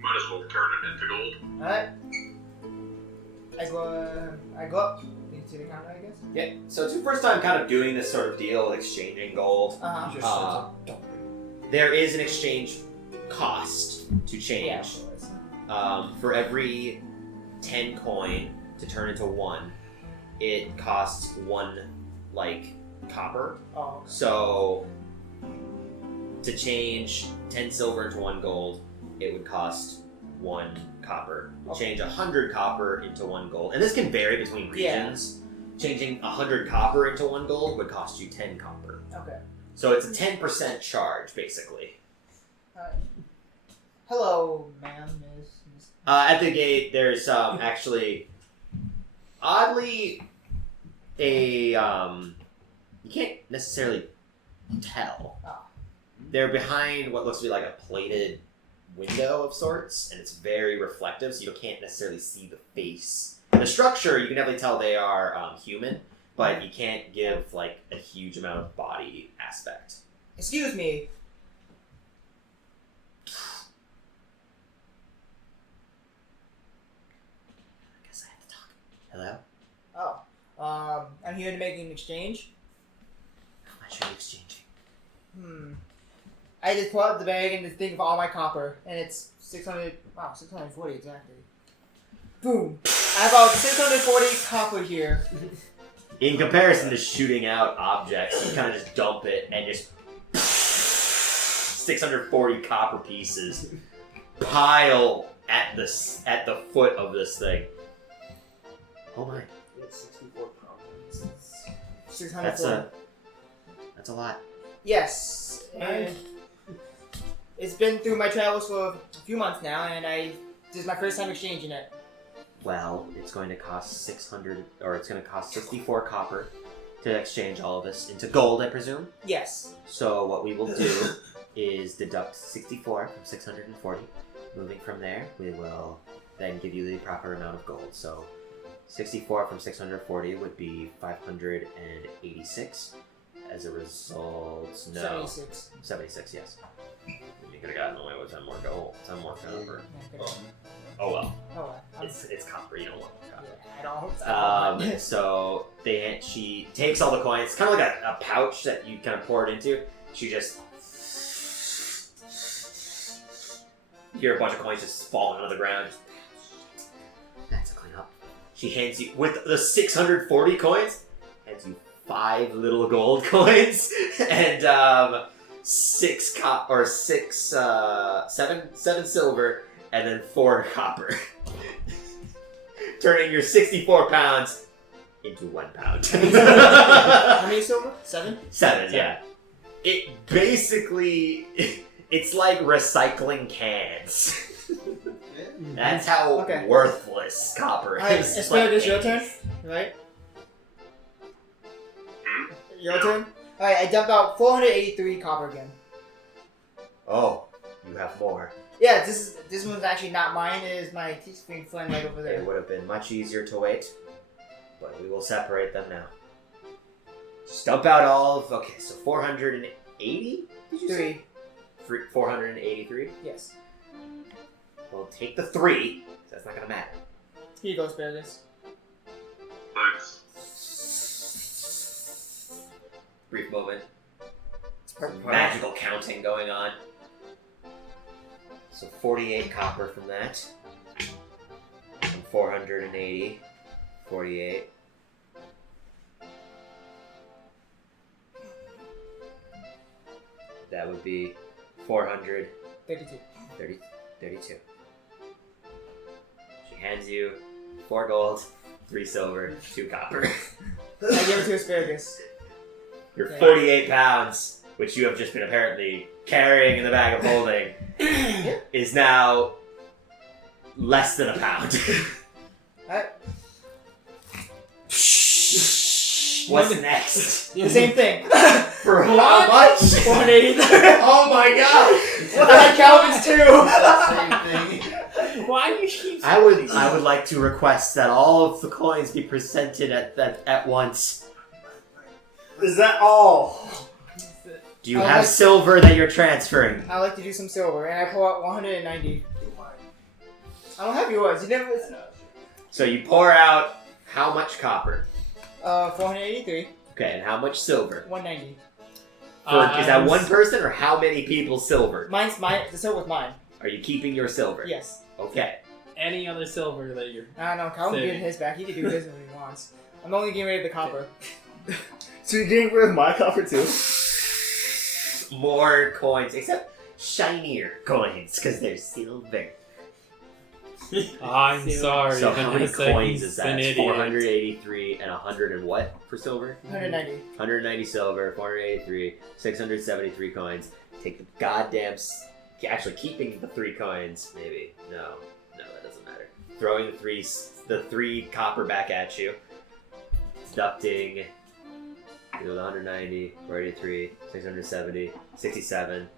Might as well turn it into gold. Alright. I go up into the counter, I guess. Yeah. So it's your first time kind of doing this sort of deal, exchanging gold. Uh-huh. Just There is an exchange cost to Yeah, change. of course. For every 10 coin to turn into 1, it costs 1 copper. Oh, okay. So to change 10 silver into 1 gold, it would cost 1 copper. To change 100 copper into 1 gold, and this can vary between regions. Changing 100 copper into 1 gold would cost you 10 copper. Okay. So it's a 10% charge, basically. Alright. Hello, ma'am, miss. At the gate, there's actually, oddly, you can't necessarily tell. Oh. They're behind what looks to be like a plated window of sorts, and it's very reflective, so you can't necessarily see the face. The structure, you can definitely tell they are human, but you can't give a huge amount of body aspect. Excuse me. I guess I have to talk. Hello? Oh. I'm here to make an exchange. How much are you exchanging? I just pull out the bag and just think of all my copper, and it's 600. Wow, 640 exactly. Boom. I have about 640 copper here. In comparison to shooting out objects, you kind of just dump it and just 640 copper pieces pile at the foot of this thing. Oh my! It's 64 problems. 640. That's a lot. Yes. And it's been through my travels for a few months now, and this is my first time exchanging it. Well, it's going to cost 64 copper to exchange all of this into gold, I presume. Yes. So what we will do is deduct 64 from 640. Moving from there, we will then give you the proper amount of gold. So 64 from 640 would be 586. As a result, no. 76. 76, yes. You could have gotten away with 10 more gold, 10 more copper. Yeah, Oh well. oh, It's copper, you don't want more copper. I don't. So she takes all the coins, kind of like a pouch that you kind of pour it into. She just you hear a bunch of coins just falling on the ground. That's a cleanup. She hands you with the 640 coins. Hands you 5 little gold coins and 7 silver and then 4 copper. Turning your 64 pounds into 1 pound. How many silver? 7? 7, yeah. It basically, it's like recycling cans. That's how Okay. worthless copper Alright, is. It's Asparagus, like your turn, cans. right? Your turn? Alright, I dumped out 483 copper again. Oh, you have more. Yeah, this one's actually not mine. It is my teaspoon friend right over It there. would have been much easier to wait, but we will separate them now. Just dump out all of. Okay, so 480. Did you say? 483. Yes. Well, take the 3. 'Cause that's not gonna matter. Here you go, asparagus. Thanks. Brief moment. Perfect. Magical counting going on. So 48 copper from that. And 480. 48. That would be 432. 32. She hands you 4 gold, 3 silver, 2 copper. I give it to asparagus. Your 48 pounds, which you have just been apparently carrying in the bag of holding, is now less than a pound. Alright. What's next? The same thing. For how much? 180. Oh my god! That Calvin's too. Same thing. Why do you keep I would like to request that all of the coins be presented at once. Is that all? Do you I have like- silver that you're transferring? I like to do some silver, and I pull out 190. I don't have yours. You never. So you pour out how much copper? 483. Okay, and how much silver? 190. Is that one person or how many people's silver? Mine's mine. The silver's mine. Are you keeping your silver? Yes. Okay. any other silver that you're... I don't know. Calvin Same. getting his back. He can do his when he wants. I'm only getting rid of the copper. So you're getting rid of my copper too? More coins, except shinier coins, because they're silver. I'm sorry. So how many Vanessa, coins he's is that? an It's idiot. 483 and 100 and what for silver? 190. 190 silver, 483, 673 coins. Take the goddamn... Actually, keeping the 3 coins, maybe. No, that doesn't matter. Throwing the three copper back at you. Deducting... 190, 483, 670, 67,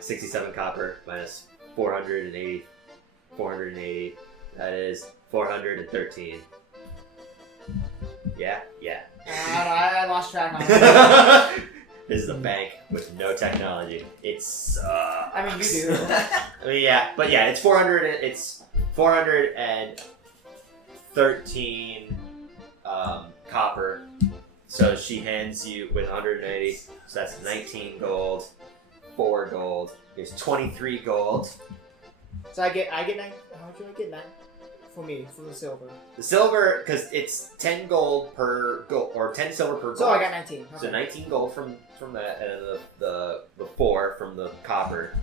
67 copper minus 480, that is 413. Yeah. I lost track on it. This is a bank with no technology. It sucks. I mean, you do. I mean, yeah, but yeah, it's 413 copper. So she hands you with 180. So that's 19 gold, 4 gold. There's 23 gold. So I get 9. How much do I get? 9 for me for the silver. The silver, because it's 10 gold per gold, or 10 silver per gold. So I got 19. So 19 gold from that, and the 4 from the copper.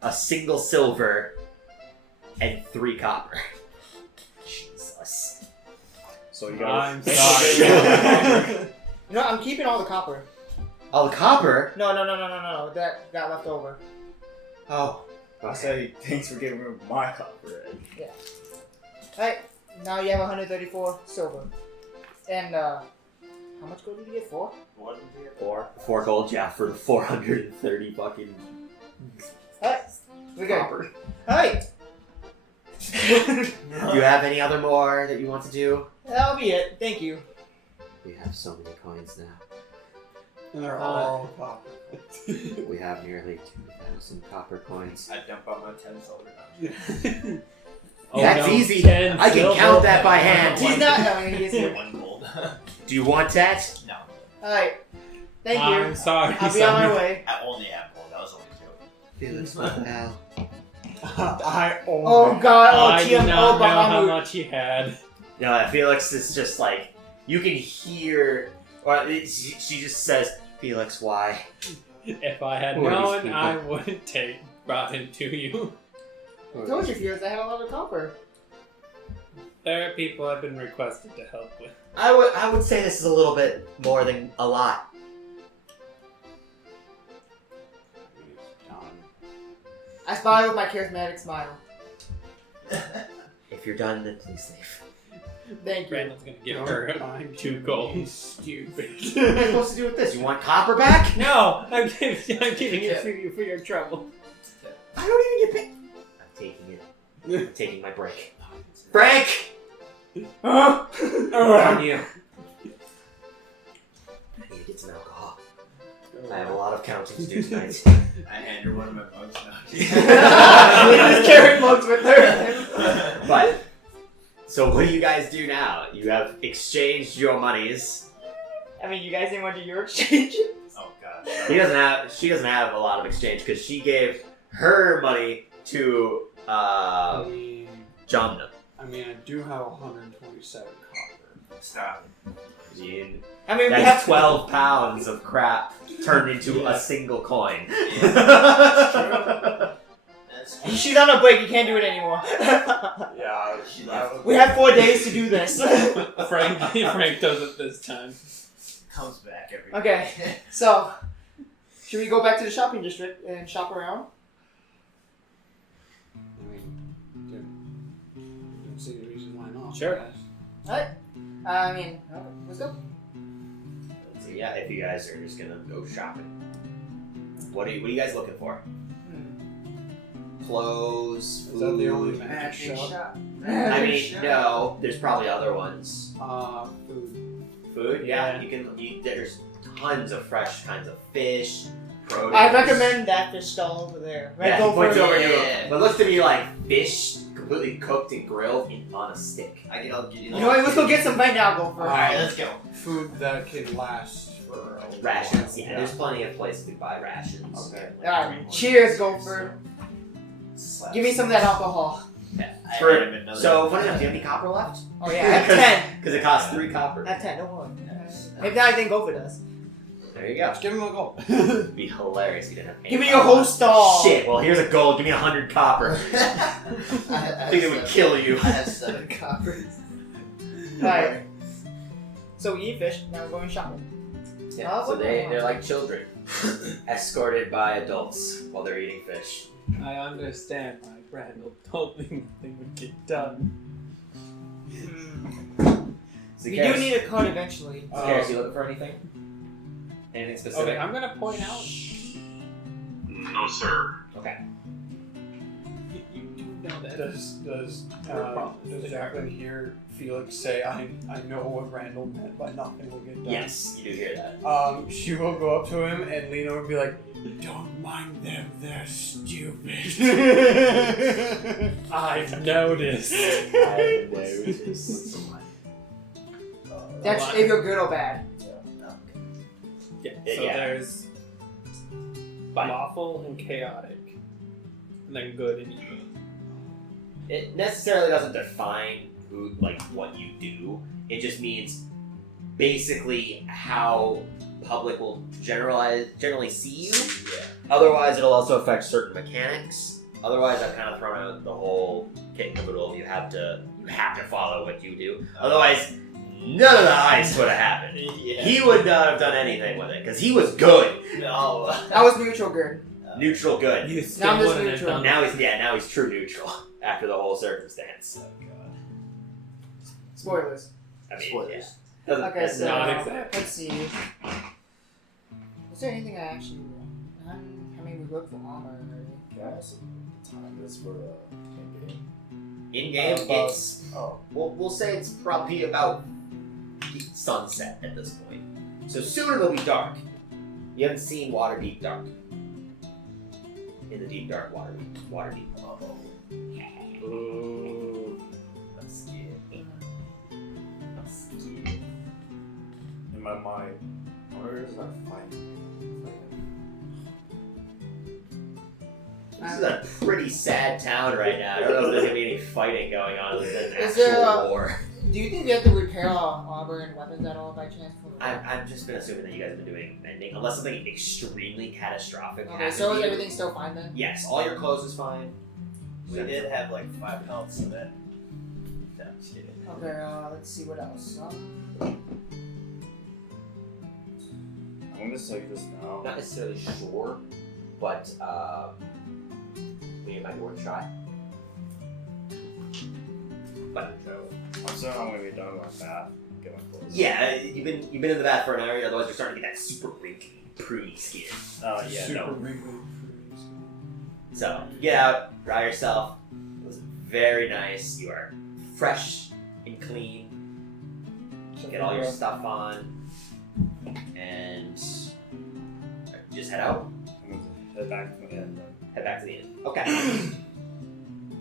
A single silver, and 3 copper. Jesus. So you got. I'm sorry. You know, I'm keeping all the copper. All the copper? No. That got left over. Oh. I say thanks for getting rid of my copper. Ed. Alright, now you have 134 silver. And, how much gold did you get? 4? What did you get? 4 gold, yeah, for the 430 fucking Alright, we're good. copper. Alright, Do you have any other more that you want to do? that'll be it. Thank you. We have so many coins now. And they're all copper. We have nearly 2,000 copper coins. I dump out my 10 silver now. Oh, That's no, easy. 10 I can silver. count that by hand. He's not. No, he is here. 1 gold. Do you want that? No. Alright, thank you. I'm sorry. I'll be on my son. way. I only have gold. That was only 2. Felix, what the hell? I only Oh god, I oh do TM, not oh know how Bahamut. much he had. No, Felix is just like, you can hear, she just says, Felix, why? If I had Poor known, people. I wouldn't brought him to you. I told you, Felix, I have a lot of copper. There are people I've been requested to help with. I would say this is a little bit more than a lot. I smile with my charismatic smile. If you're done, then please leave. Thank you. Brandon's gonna give her 2 gold. Stupid. What am I supposed to do with this? You want copper back? No, I'm giving it to you for your trouble. I don't even get paid. I'm taking it. I'm taking my break. Frank! On you. I need to get some alcohol. I have a lot of counting to do tonight. I hand her one of my mugs now. She just carried mugs with her. But, so what do you guys do now? You have exchanged your monies. I mean, you guys didn't want to do your exchanges? Oh god. She doesn't have a lot of exchange because she gave her money to Jamna. I mean, I do have 127 copper. Stop. Gene. I mean, we That's have 12 pounds of crap turned into a single coin. That's true. She's on a break. You can't do it anymore. Yeah, We have 4 days to do this. Frank does it this time. Comes back every Okay, so should we go back to the shopping district and shop around? I mean, don't see the reason why not. Sure. guys. Alright. I mean, let's go. So yeah, if you guys are just gonna go shopping, what are you guys looking for? Clothes, food. Is that the only magic shop? I mean, no. There's probably other ones. Food. Food, yeah. You can. There's tons of fresh kinds of fish, produce. I recommend that fish stall over there. Right, Yeah, go he points for over it. to him. What looks to be like fish, completely cooked and grilled on a stick. I'll give you You know what? Let's go get some right now. Go for it. Alright, let's go. Food that can last for a Rations, while. yeah. There's plenty of places to buy rations. Okay. Alright, cheers, Gopher. Give me some of that alcohol. So, what do you have any copper left? Oh yeah, I have 10. Because it costs 3 copper. I have 10, don't worry. If not, I think Gopher does. There you go. Let's give him a goal. It'd be hilarious if you didn't have any Give me copper. your whole stall. Shit, well here's a gold, give me 100 copper. I think it would kill you. I have 7 coppers. Alright. So we eat fish, now we're going shopping. Yeah, so they're like children, escorted by adults while they're eating fish. I understand why Randall told me nothing would get done. So We do need a card eventually. Karis, you looking for anything? Anything specific? Okay, I'm gonna point out. No, sir. Okay. You do know that. Does Jacqueline hear Felix say, I know what Randall meant by nothing will get done? Yes, you do hear that. She will go up to him and lean over and be like, don't mind them, they're stupid. I've noticed. I noticed. That's if you're good or bad. Yeah, Yeah. so there's lawful and chaotic, and then good and evil. It necessarily doesn't define who, like, what you do. It just means basically how public will generally see you. Yeah. Otherwise, it'll also affect certain mechanics. Otherwise, I've kind of thrown out the whole kit and caboodle of you have to follow what you do. Otherwise, none of the heist would have happened. Yeah. He would not have done anything with it because he was good, No. That was neutral good. neutral good. You Now still I'm just wouldn't have neutral. done Now he's true neutral after the whole circumstance. Oh god. Spoilers. I mean, Spoilers. yeah. Doesn't- Okay, so Not exactly. let's see. Is there anything I actually? I mean, we look for armor and everything. Yeah, so time is for the campaign. In game, About- it's Oh. we'll say it's probably about sunset at this point. So soon it'll be dark. You haven't seen Waterdeep dark. In the deep dark Waterdeep. Ooh. I'm scared. I'm scared. In my mind, where is that fight? This is a pretty sad town right now. I don't know if there's gonna be any fighting going on other than Is actual there war. Do you think we have to repair our armor and weapons at all by chance? I've just been assuming that you guys have been doing mending, unless something extremely catastrophic Okay, happens. so to is you. everything still fine then? Yes, all your clothes is fine. We did have like 5 health, so that. No, I'm just kidding. Okay, let's see what else. I'm gonna tell you this now. Not necessarily sure, but it might be worth a try. But I'm saying I'm gonna be done with my bath. Get my clothes. yeah, you've been in the bath for an hour. Otherwise, you're starting to get that super wrinkly, pruny skin. Oh yeah, Super no. wrinkly. So, you get out, dry yourself. It was very nice. You are fresh and clean. Get all your stuff on. And just head out. Head back to the inn. Head back to the inn. Okay.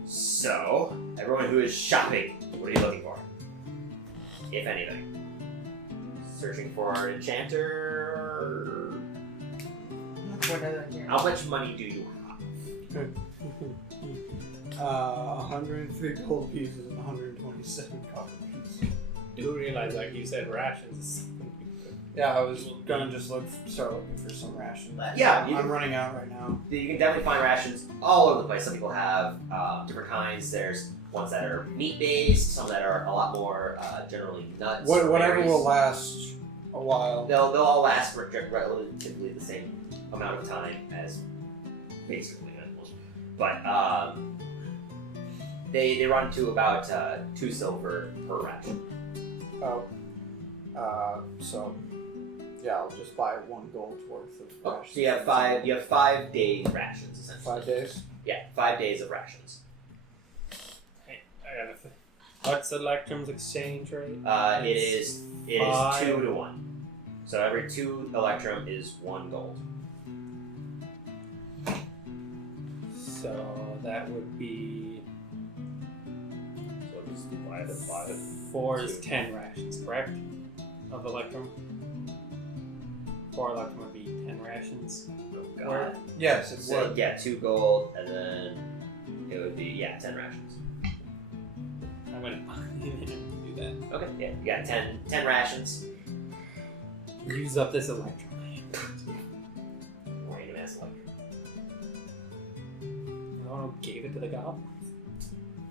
So, everyone who is shopping, what are you looking for? If anything. Searching for an enchanter. How much money do you have? 103 gold pieces and 127 copper pieces. Do realize, like you said, rations is something. Yeah, I was gonna just start looking for some rations. Yeah, I'm running out right now. You can definitely find rations all over the place. Some people have different kinds. There's ones that are meat-based, some that are a lot more generally nuts. Whatever berries. will last a while. They'll all last for relatively the same amount of time as basically animals. But they run to about 2 silver per ration. Oh. So yeah, I'll just buy 1 gold worth of Oh, rations. so you have 5 days rations essentially. 5 days? Yeah, 5 days of rations. I gotta think. What's Electrum's exchange rate? It is 2 to 1. So every 2 Electrum is 1 gold. So that would be So just divide it by it. 4 is 10 rations, correct? Of Electrum. 4 Electrum would be 10 rations. Oh Where- god. Yes, it So, would. yeah, 2 gold, and then it would be 10 rations. I'm gonna do that. Okay, yeah, you got 10 rations. Use up this Electrum. Random ass Electrum. No one gave it to the goblins.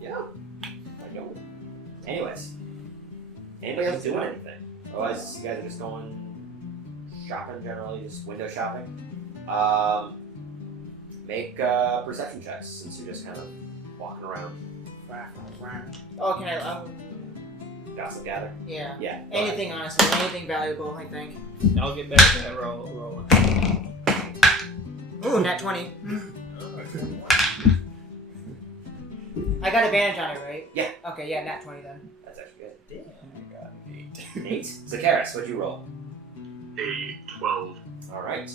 Yeah, I know. Anyways, anybody else doing anything? Otherwise, you guys are just going shopping generally, just window shopping. Make perception checks since you're just kind of walking around. Oh, can I? Gossip gather. Yeah. Yeah. go Anything, honestly, anything valuable, I think. I'll get back to that roll. Ooh, nat 20. I got advantage on it, right? Yeah. Okay, yeah, nat 20 then. That's actually good. I got an 8. 8. Zakaris, what'd you roll? A 12. All right.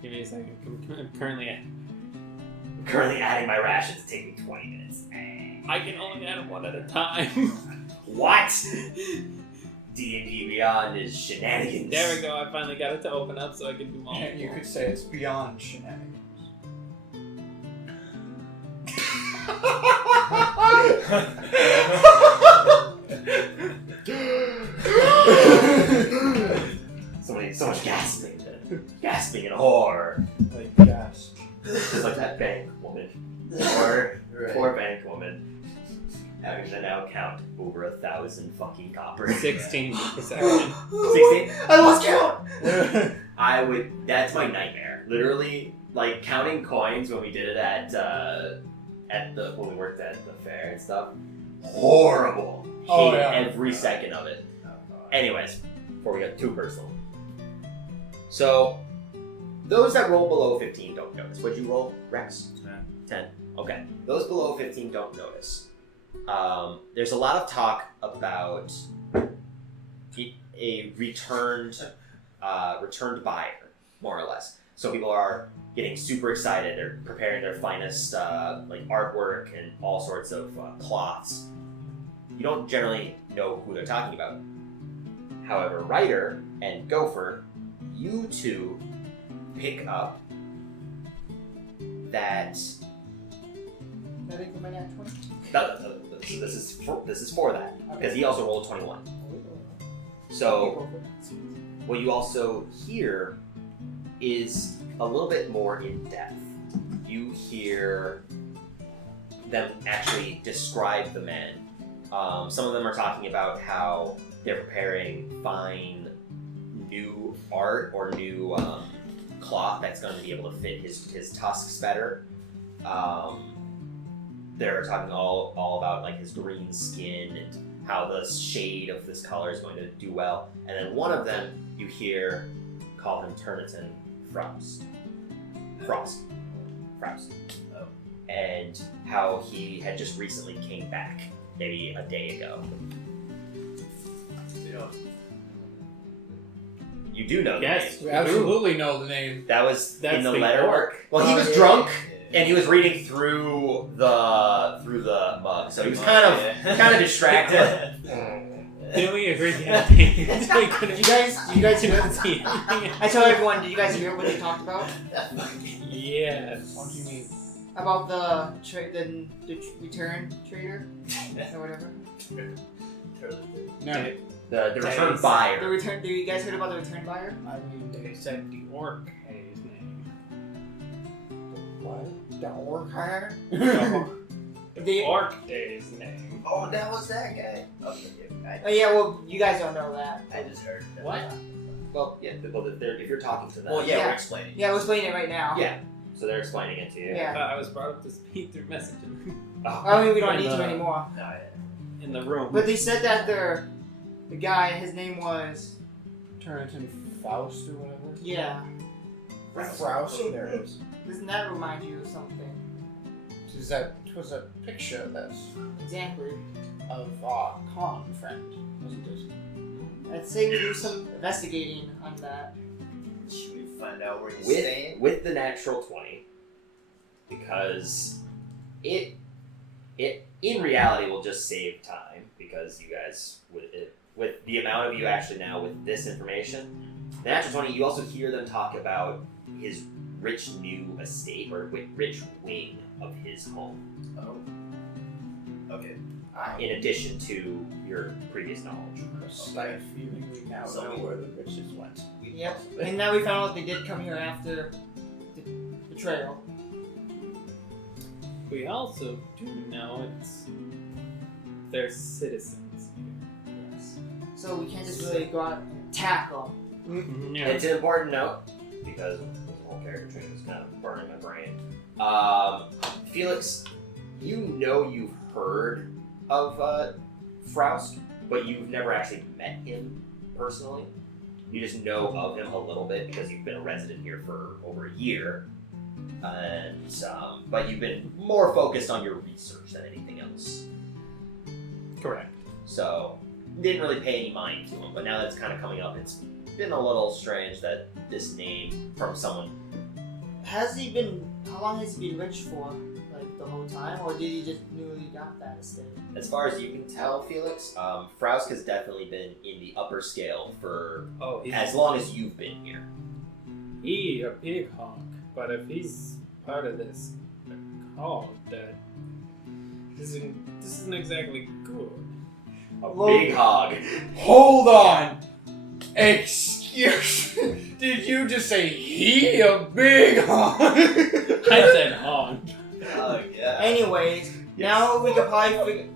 Give me a second. I'm currently I'm currently adding my rations. It's taking me 20 minutes. I can only add 1 at a time. What? D&D Beyond is shenanigans. There we go. I finally got it to open up so I can do multiple. You could say it's beyond shenanigans. So much gasping. Gasping in horror. Like gas. Just like that bank woman. Poor bank woman. Having to now count over 1,000 fucking coppers. 16 perception. 16? I lost count! That's my nightmare. Literally, like, counting coins when we did it when we worked at the fair and stuff. Horrible. Oh, Hated yeah. every second of it. Anyways, before we get too personal. So, those that roll below 15 don't notice. What'd you roll, Rex? 10. Okay. Those below 15 don't notice. There's a lot of talk about a returned buyer, more or less. So people are getting super excited. They're preparing their finest like artwork and all sorts of cloths. You don't generally know who they're talking about. However, Ryder and Gopher, you two pick up that. I think for my nat 20. This is for that because he also rolled 21. So what you also hear is a little bit more in depth. You hear them actually describe the men. Some of them are talking about how they're preparing fine new art or new cloth that's going to be able to fit his tusks better. They're talking all about like his green skin and how the shade of this color is going to do well. And then one of them you hear call him Turnitin Frost. Frost. Oh. And how he had just recently came back, maybe a day ago. You do know the Yes. name. We absolutely know the name. That was That's in the the letter. orc. Well, he Oh, was yeah, drunk yeah. and he was reading through the mug, so he was kind of distracted. Didn't we agree anything? We couldn't- Did you guys hear? couldn't see anything. I tell everyone. Did you guys hear what they talked about? Yes. What do you mean? About the return trader or whatever. No. The return Nice. buyer. The return. Did you guys heard about the return buyer? I mean, They said the orc had his name. what? The orc hire? The Orc had his name. Oh, that was that guy. Okay, Oh yeah. Well, you guys don't know that. I just heard. that. What? Well, yeah. If you're talking to them, Well, yeah, Yeah. we're explaining. Yeah, we'll explain it right now. Yeah. So they're explaining it to you. Yeah. I was brought up to speak through messaging I mean, we don't In need to the- anymore. No, yeah. in the room. But they said that the guy, his name was Turnitin Faust or whatever? yeah. Faust, there it is. Doesn't that remind you of something? Was a picture that's Exactly. of Khan friend, wasn't it? I'd say we do some investigating on that. Should we find out where he's staying? With the natural 20, because it in reality will just save time, because you guys with the amount of you actually now with this information, the natural 20, you also hear them talk about his rich new estate or rich wing of his home, Oh. Okay. in addition to your previous knowledge. A slight feeling we now So know we- where the riches went. Yep. And now we found out they did come here after the trail. We also do know they're citizens Yes. So we can't just really go out and attack them. here. It's an important note, because the whole character training is kind of burning my brain. Felix, you've heard of Froust, but you've never actually met him personally. You just know of him a little bit because you've been a resident here for over a year, and but you've been more focused on your research than anything else. Correct. So didn't really pay any mind to him. But now that it's kind of coming up, it's been a little strange that this name from someone. Has he been? How long has he been rich for? Like the whole time, or did he just newly got that estate? As far as you can tell, Felix, Froust has definitely been in the upper scale for Oh, as long as you've been here. he a big honk, but if he's part of this cult, that this isn't exactly good. A Well- big hog. Hold on! Excuse me. Did you just say he a big hog? I said honk. Oh yeah. Anyways, now we could probably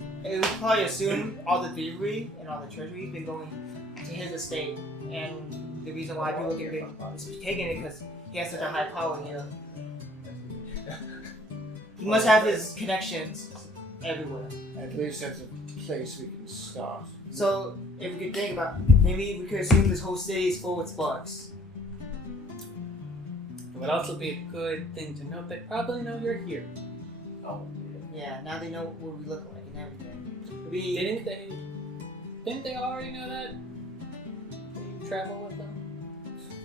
assume all the thievery and all the treasury has been going to his estate, and the reason why people can be taking it because he has such a high power here. He must have his connections everywhere. At least that's a place we can start. So if we could think about, maybe we could assume this whole city is full with sparks. It would also be a good thing to note they probably know you're here. Oh, Yeah, now they know what we look like and everything. Maybe Didn't they already know that? You travel with them?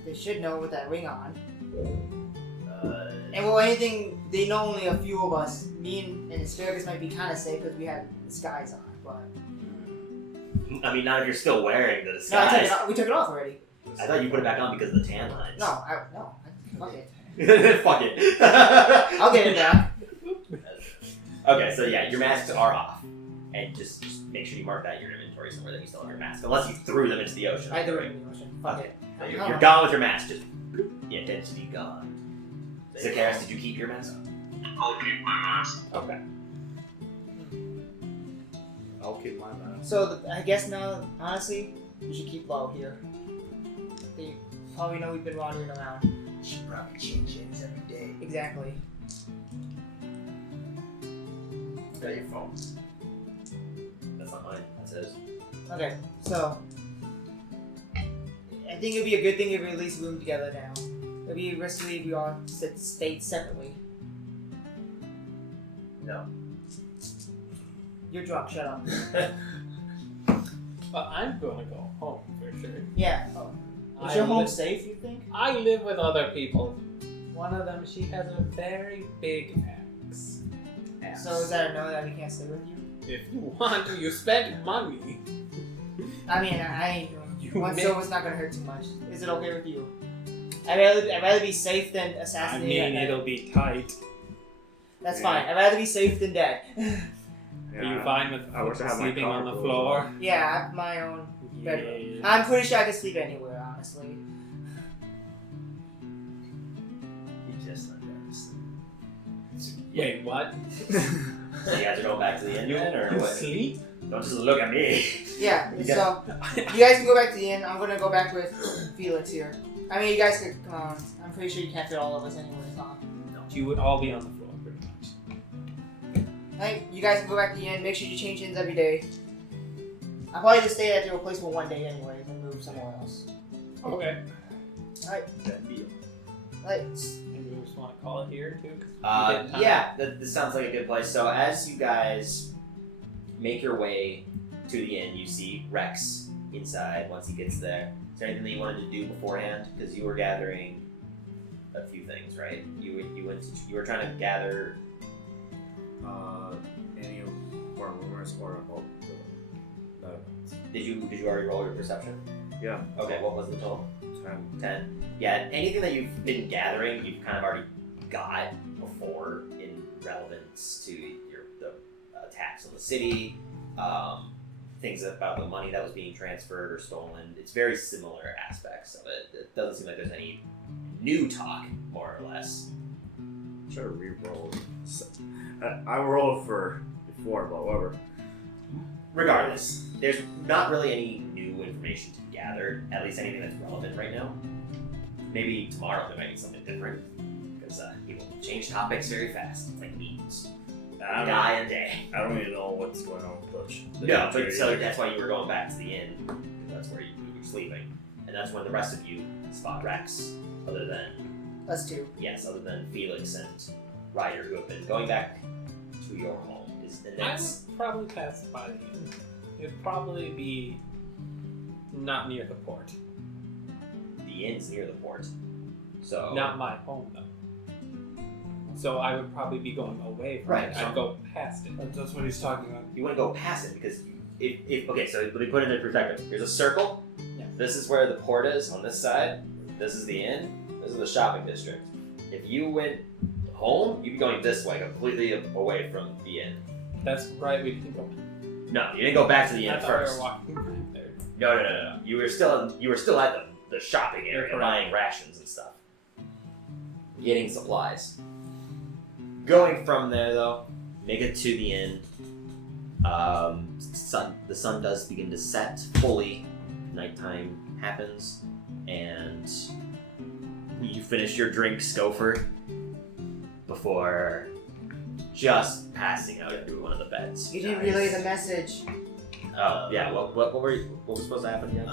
they should know with that ring on. yeah. And well, anything, they know only a few of us. Me and Asparagus might be kind of safe because we had disguise on, but... I mean, not if you're still wearing the No, disguise. we took it off already. I thought you put it back on because of the tan lines. No, fuck it. Fuck it. I'll get it back. Okay, so yeah, your masks are off. And just make sure you mark that in your inventory somewhere that you still have your mask. Unless you threw them into the ocean. I threw it in the ocean. Fuck it. So you're gone with your mask. Just yeah, density gone. Zakaris, did you keep your mask? I'll keep my mask. Okay. I'll keep my mask. So I guess now, honestly, we should keep low here. They probably know we've been wandering around. You should probably change things every day. Exactly. Got your phone. That's not mine. That's his. Okay, so I think it'd be a good thing if we at least room together now. Maybe risky we all stayed separately. No. You're drunk. Shut up. But I'm gonna go home for sure. Yeah. Is your home safe? You think? I live with other people. One of them, she has a very big axe. So is that a no that we can't stay with you? If you want to, you spend money. I mean, I You one may- silver's not gonna hurt too much. Is it okay with you? I'd rather be safe than I assassinated. mean, it'll be tight. That's Yeah. fine. I'd rather be safe than dead. Are you fine with I wish I had my sleeping on the car floor? Yeah, I have my own bedroom. Yeah. I'm pretty sure I can sleep anywhere, honestly. He just let that sleep. Wait, what? So you guys are going back to the inn then, or You what? sleep? Don't just look at me. Yeah, You so you guys can go back to the inn. I'm gonna go back with Felix here. I mean, you guys could come on. I'm pretty sure you can't fit all of us anyways, huh? You would all be on the floor, pretty much. Hey, you guys can go back to the inn. Make sure you change inns every day. I'll probably just stay at your place for one day anyways and move somewhere else. Okay. That deal. Like, Maybe we just want to call it here, too? 'Cause we did time. Yeah, this sounds like a good place. So as you guys make your way to the inn, you see Rex inside once he gets there. Is there anything that you wanted to do beforehand? Because you were gathering a few things, right? You were trying to gather. Any of our rumors or about the Did you already roll your perception? Yeah. Okay, what was the total? 10. 10. Yeah, anything that you've been gathering, you've kind of already got before in relevance to the attacks on the city, things about the money that was being transferred or stolen. It's very similar aspects of it. It doesn't seem like there's any new talk, more or less. Try to re-roll. I rolled for before, but whatever. Regardless, there's not really any new information to be gathered, at least anything that's relevant right now. Maybe tomorrow there might be something different, because people change topics very fast, like memes. Die a day. I don't even know what's going on with Dutch. No, but so that's why you were going back to the inn, because that's where you were sleeping. And that's when the rest of you spot Rex, other than other than Felix and Ryder, who have been going back to your home. And I that's would probably pass by the inn. It'd probably be not near the port. the inn's near the port. So Not my home, though. So I would probably be going away from Right, it. so- I'd go past it. That's what he's talking about. you wouldn't go past it because if okay, so let me put it in perspective. Here's a circle. Yeah. This is where the port is on this side. This is the inn. This is the shopping district. If you went home, you'd be going this way, completely away from the inn. That's right. We didn't go. No, you didn't go back to the I inn thought first. we were walking back there. No. You were still at the shopping You're area correct. buying rations and stuff. Getting supplies. Going from there though, make it to the inn. The sun does begin to set fully. Nighttime happens, and you finish your drink, Scofer, before just passing out into one of the beds. You didn't relay the message. Oh yeah, what was supposed to happen again?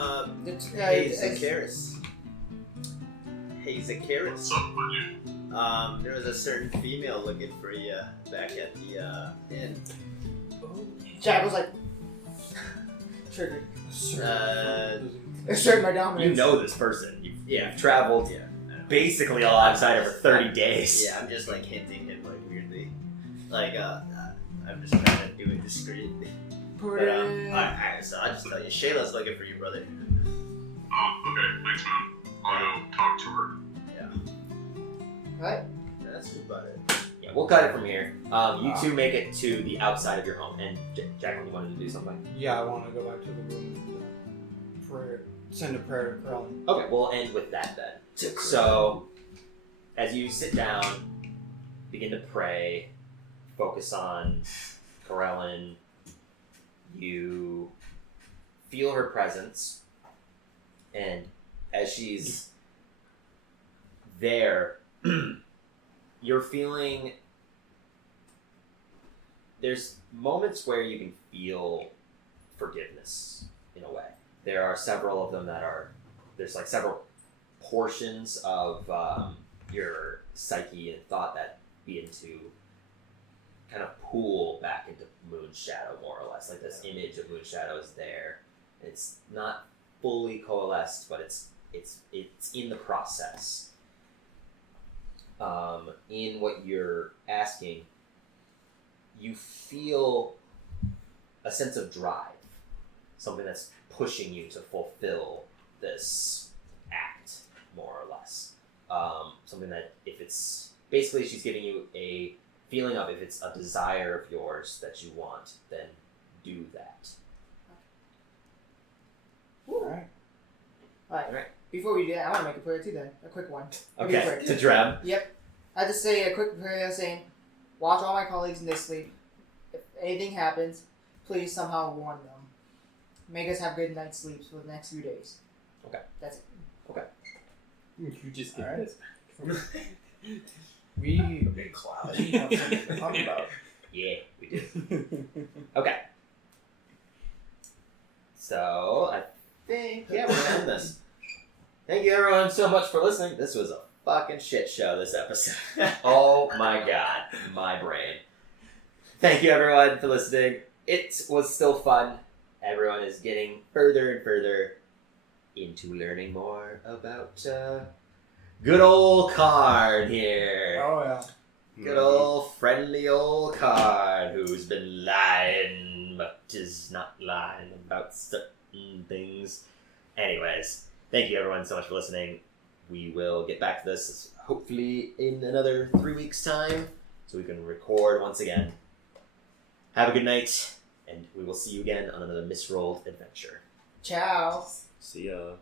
Hey, Zakaris. Hey, Zakaris. What's up, my dude? There was a certain female looking for you back at the inn. Jack was like, triggered. Assert my dominance. You know this person. You've traveled Yeah. basically alongside her for 30 days. Yeah, I'm just like hinting him like weirdly. Like, I'm just trying to do it discreetly. But, alright, so I'll just tell you, Shayla's looking for you, brother. Oh, okay, thanks, man. I'll go talk to her. Right? That's about it. Yeah, we'll cut it from here. You two make it to the outside of your home. And Jacqueline, you wanted to do something? Yeah, I want to go back to the room and send a prayer to Krellin. Okay, we'll end with that then. So, as you sit down, begin to pray, focus on Corellin, you feel her presence, and as she's there, you're feeling. There's moments where you can feel forgiveness in a way. There are several of them that are. There's like several portions of your psyche and thought that begin to kind of pool back into Moon Shadow, more or less. Like this image of Moon Shadow is there. It's not fully coalesced, but it's in the process. In what you're asking, you feel a sense of drive, something that's pushing you to fulfill this act, more or less. Something that if it's basically she's giving you a feeling of if it's a desire of yours that you want, then do that. Alright. Alright. Before we do that, I want to make a prayer too then. A quick one. Okay, Quick. to Drem. Yep. I just say a quick prayer saying, watch all my colleagues in their sleep. If anything happens, please somehow warn them. Make us have good night's sleeps for the next few days. Okay. That's it. You just get Alright. this. We The big cloud. We have something to talk about. Yeah, we do. Okay. So, I think, yeah, we're gonna end this. Thank you everyone so much for listening. This was a fucking shit show, this episode. Oh my god, my brain. Thank you everyone for listening. It was still fun. Everyone is getting further and further into learning more about good old Card here. Oh yeah. Good old friendly old Card who's been lying, but is not lying about certain things. Anyways, thank you everyone so much for listening. We will get back to this hopefully in another 3 weeks' time so we can record once again. Have a good night, and we will see you again on another misrolled adventure. Ciao. See ya.